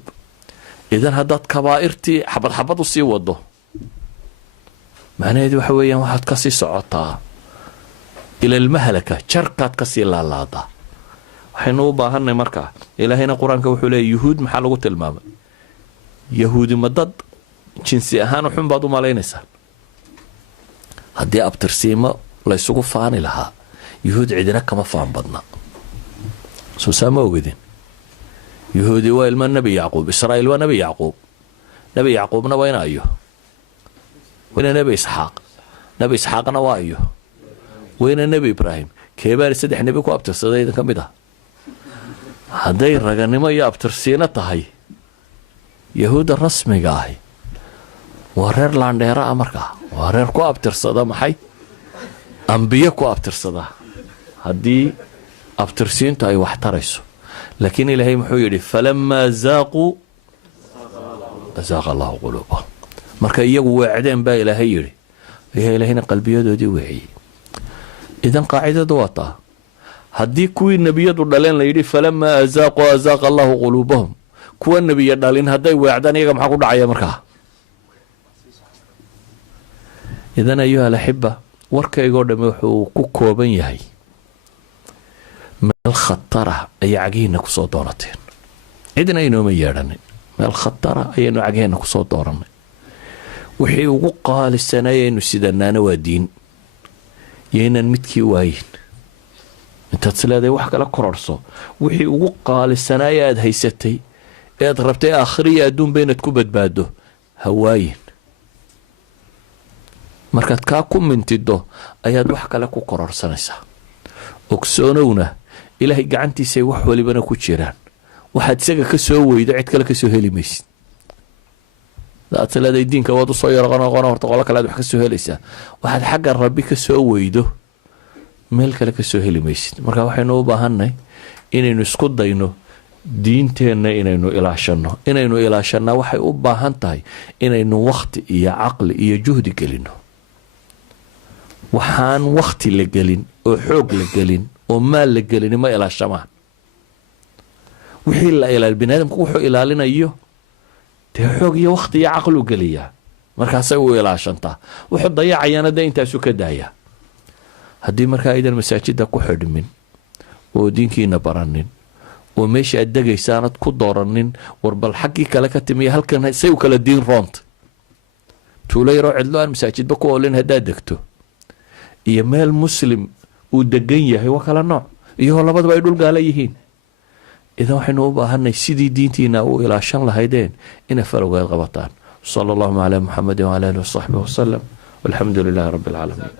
idan haddaad kabaa'irtii xabad xabad u sii wado macnaheedu waxa weeyaan waxaad ka sii socotaa ila almahlaka, jarkaad ka sii laalaadaa. waxaynu u baahanay markaa, ilaahayna qur-aanka wuxuu leeyay yuhuud maxaa lagu tilmaamay? yahuudi ma dad jinsi ahaan xun baad u malaynaysaa? haddii abtirsiimo laysugu faani lahaa yuhuud cidina kama faan badna. soo saama ogedin? yuhuudi waa ilma nebi yacquub, israa'iil waa nebi yacquub. nebi yacquubna waa ina ayo? wayna nebi isxaaq. nebi isxaaqna waa ayo? wayna nebi ibraahim. keebaani 3 nebi ku abtirsaday idin ka mid ah. hadday raganimo iyo abtirsiino tahay yahuudda rasmiga ahi waa reer laandheera ah. markaa waa reer ku abtirsada maxay? ambiye ku abtirsada, haddii abtirsiintu ay wax tarayso. laakiin ilaahay muxuu yidhi falamaa zaaquu azaaqa allahu quluubahum. marka iyagu weecdeen baa ilaahay yidhi ayaa ilaahayna qalbiyadoodii weeciyey. idan qaacidadu waa taa, haddii kuwii nebiyadu dhaleen layidhi falamaa azaaquu azaaqa allahu quluubahum, kuwa nebiya dhalin hadday weecdaan iyaga maxaa ku dhacaya markaa? idan ayuha alaxiba, warkaygoo dhamme wuxuu ku kooban yahay meel khatara ayay cagihiina kusoo doonateen. cidna inooma yeedhanin. meel khatara ayaynu cagihiina kusoo doonanay. wixii ugu qaalisanayaynu sidanaana waa diin. yaynan midkii waayin. intaad sileeday wax kala kororso wixii ugu qaalisanaaya aad haysatay ee aad rabtay aakhiriya adduunba inaad ku badbaado ha waayin. markaad kaa ku mintido ayaad wax kale ku kororsanaysaa. ogsoonowna ilaahay gacantiisay wax walibana ku jiraan. waxaad isaga ka soo weydo cid kale ka soo heli maysid. aad sileeday diinka waad usoo yaraqonoqona horta qolo kale aad wax ka soo helaysaa. waxaad xagga rabbi ka soo weydo meel kale ka soo heli maysid. marka waxaynu u baahanay inaynu isku dayno diinteenna inaynu ilaashanno. inaynu ilaashannaa waxay u baahan tahay inaynu wakhti iyo caqli iyo juhdi gelino. waxaan wakhti la gelin oo xoog la gelin oo maal la gelin ma ilaashamaan. wixii la ilaal biniaadamku wuxuu ilaalinayo dee xoog iyo wakhti iyo caqlu geliyaa, markaasay u ilaashantaa. wuxuu dayacayana dee intaasu ka daaya. haddii markaa aydan masaajida ku xidhmin oo diinkiina baranin oo meesha aad degaysa aanad ku dooranin war bal xaggii kale ka timiya halkan say u kala diin roonta. tuulo yaroo cidlo aan masaajidba ku oolin haddaad degto iyo meel muslim uu degan yahay waa kala nooc, iyagoo labadaba ay dhul gaala yihiin. idan waxaynu u baahanay sidii diintiina u ilaashan lahaydeen inay farowgeed qabataan. sala allahuma calaa muxamedin wala alihi wasaxbihi wasalam walxamdu lilaahi rabbi alcaalamiin.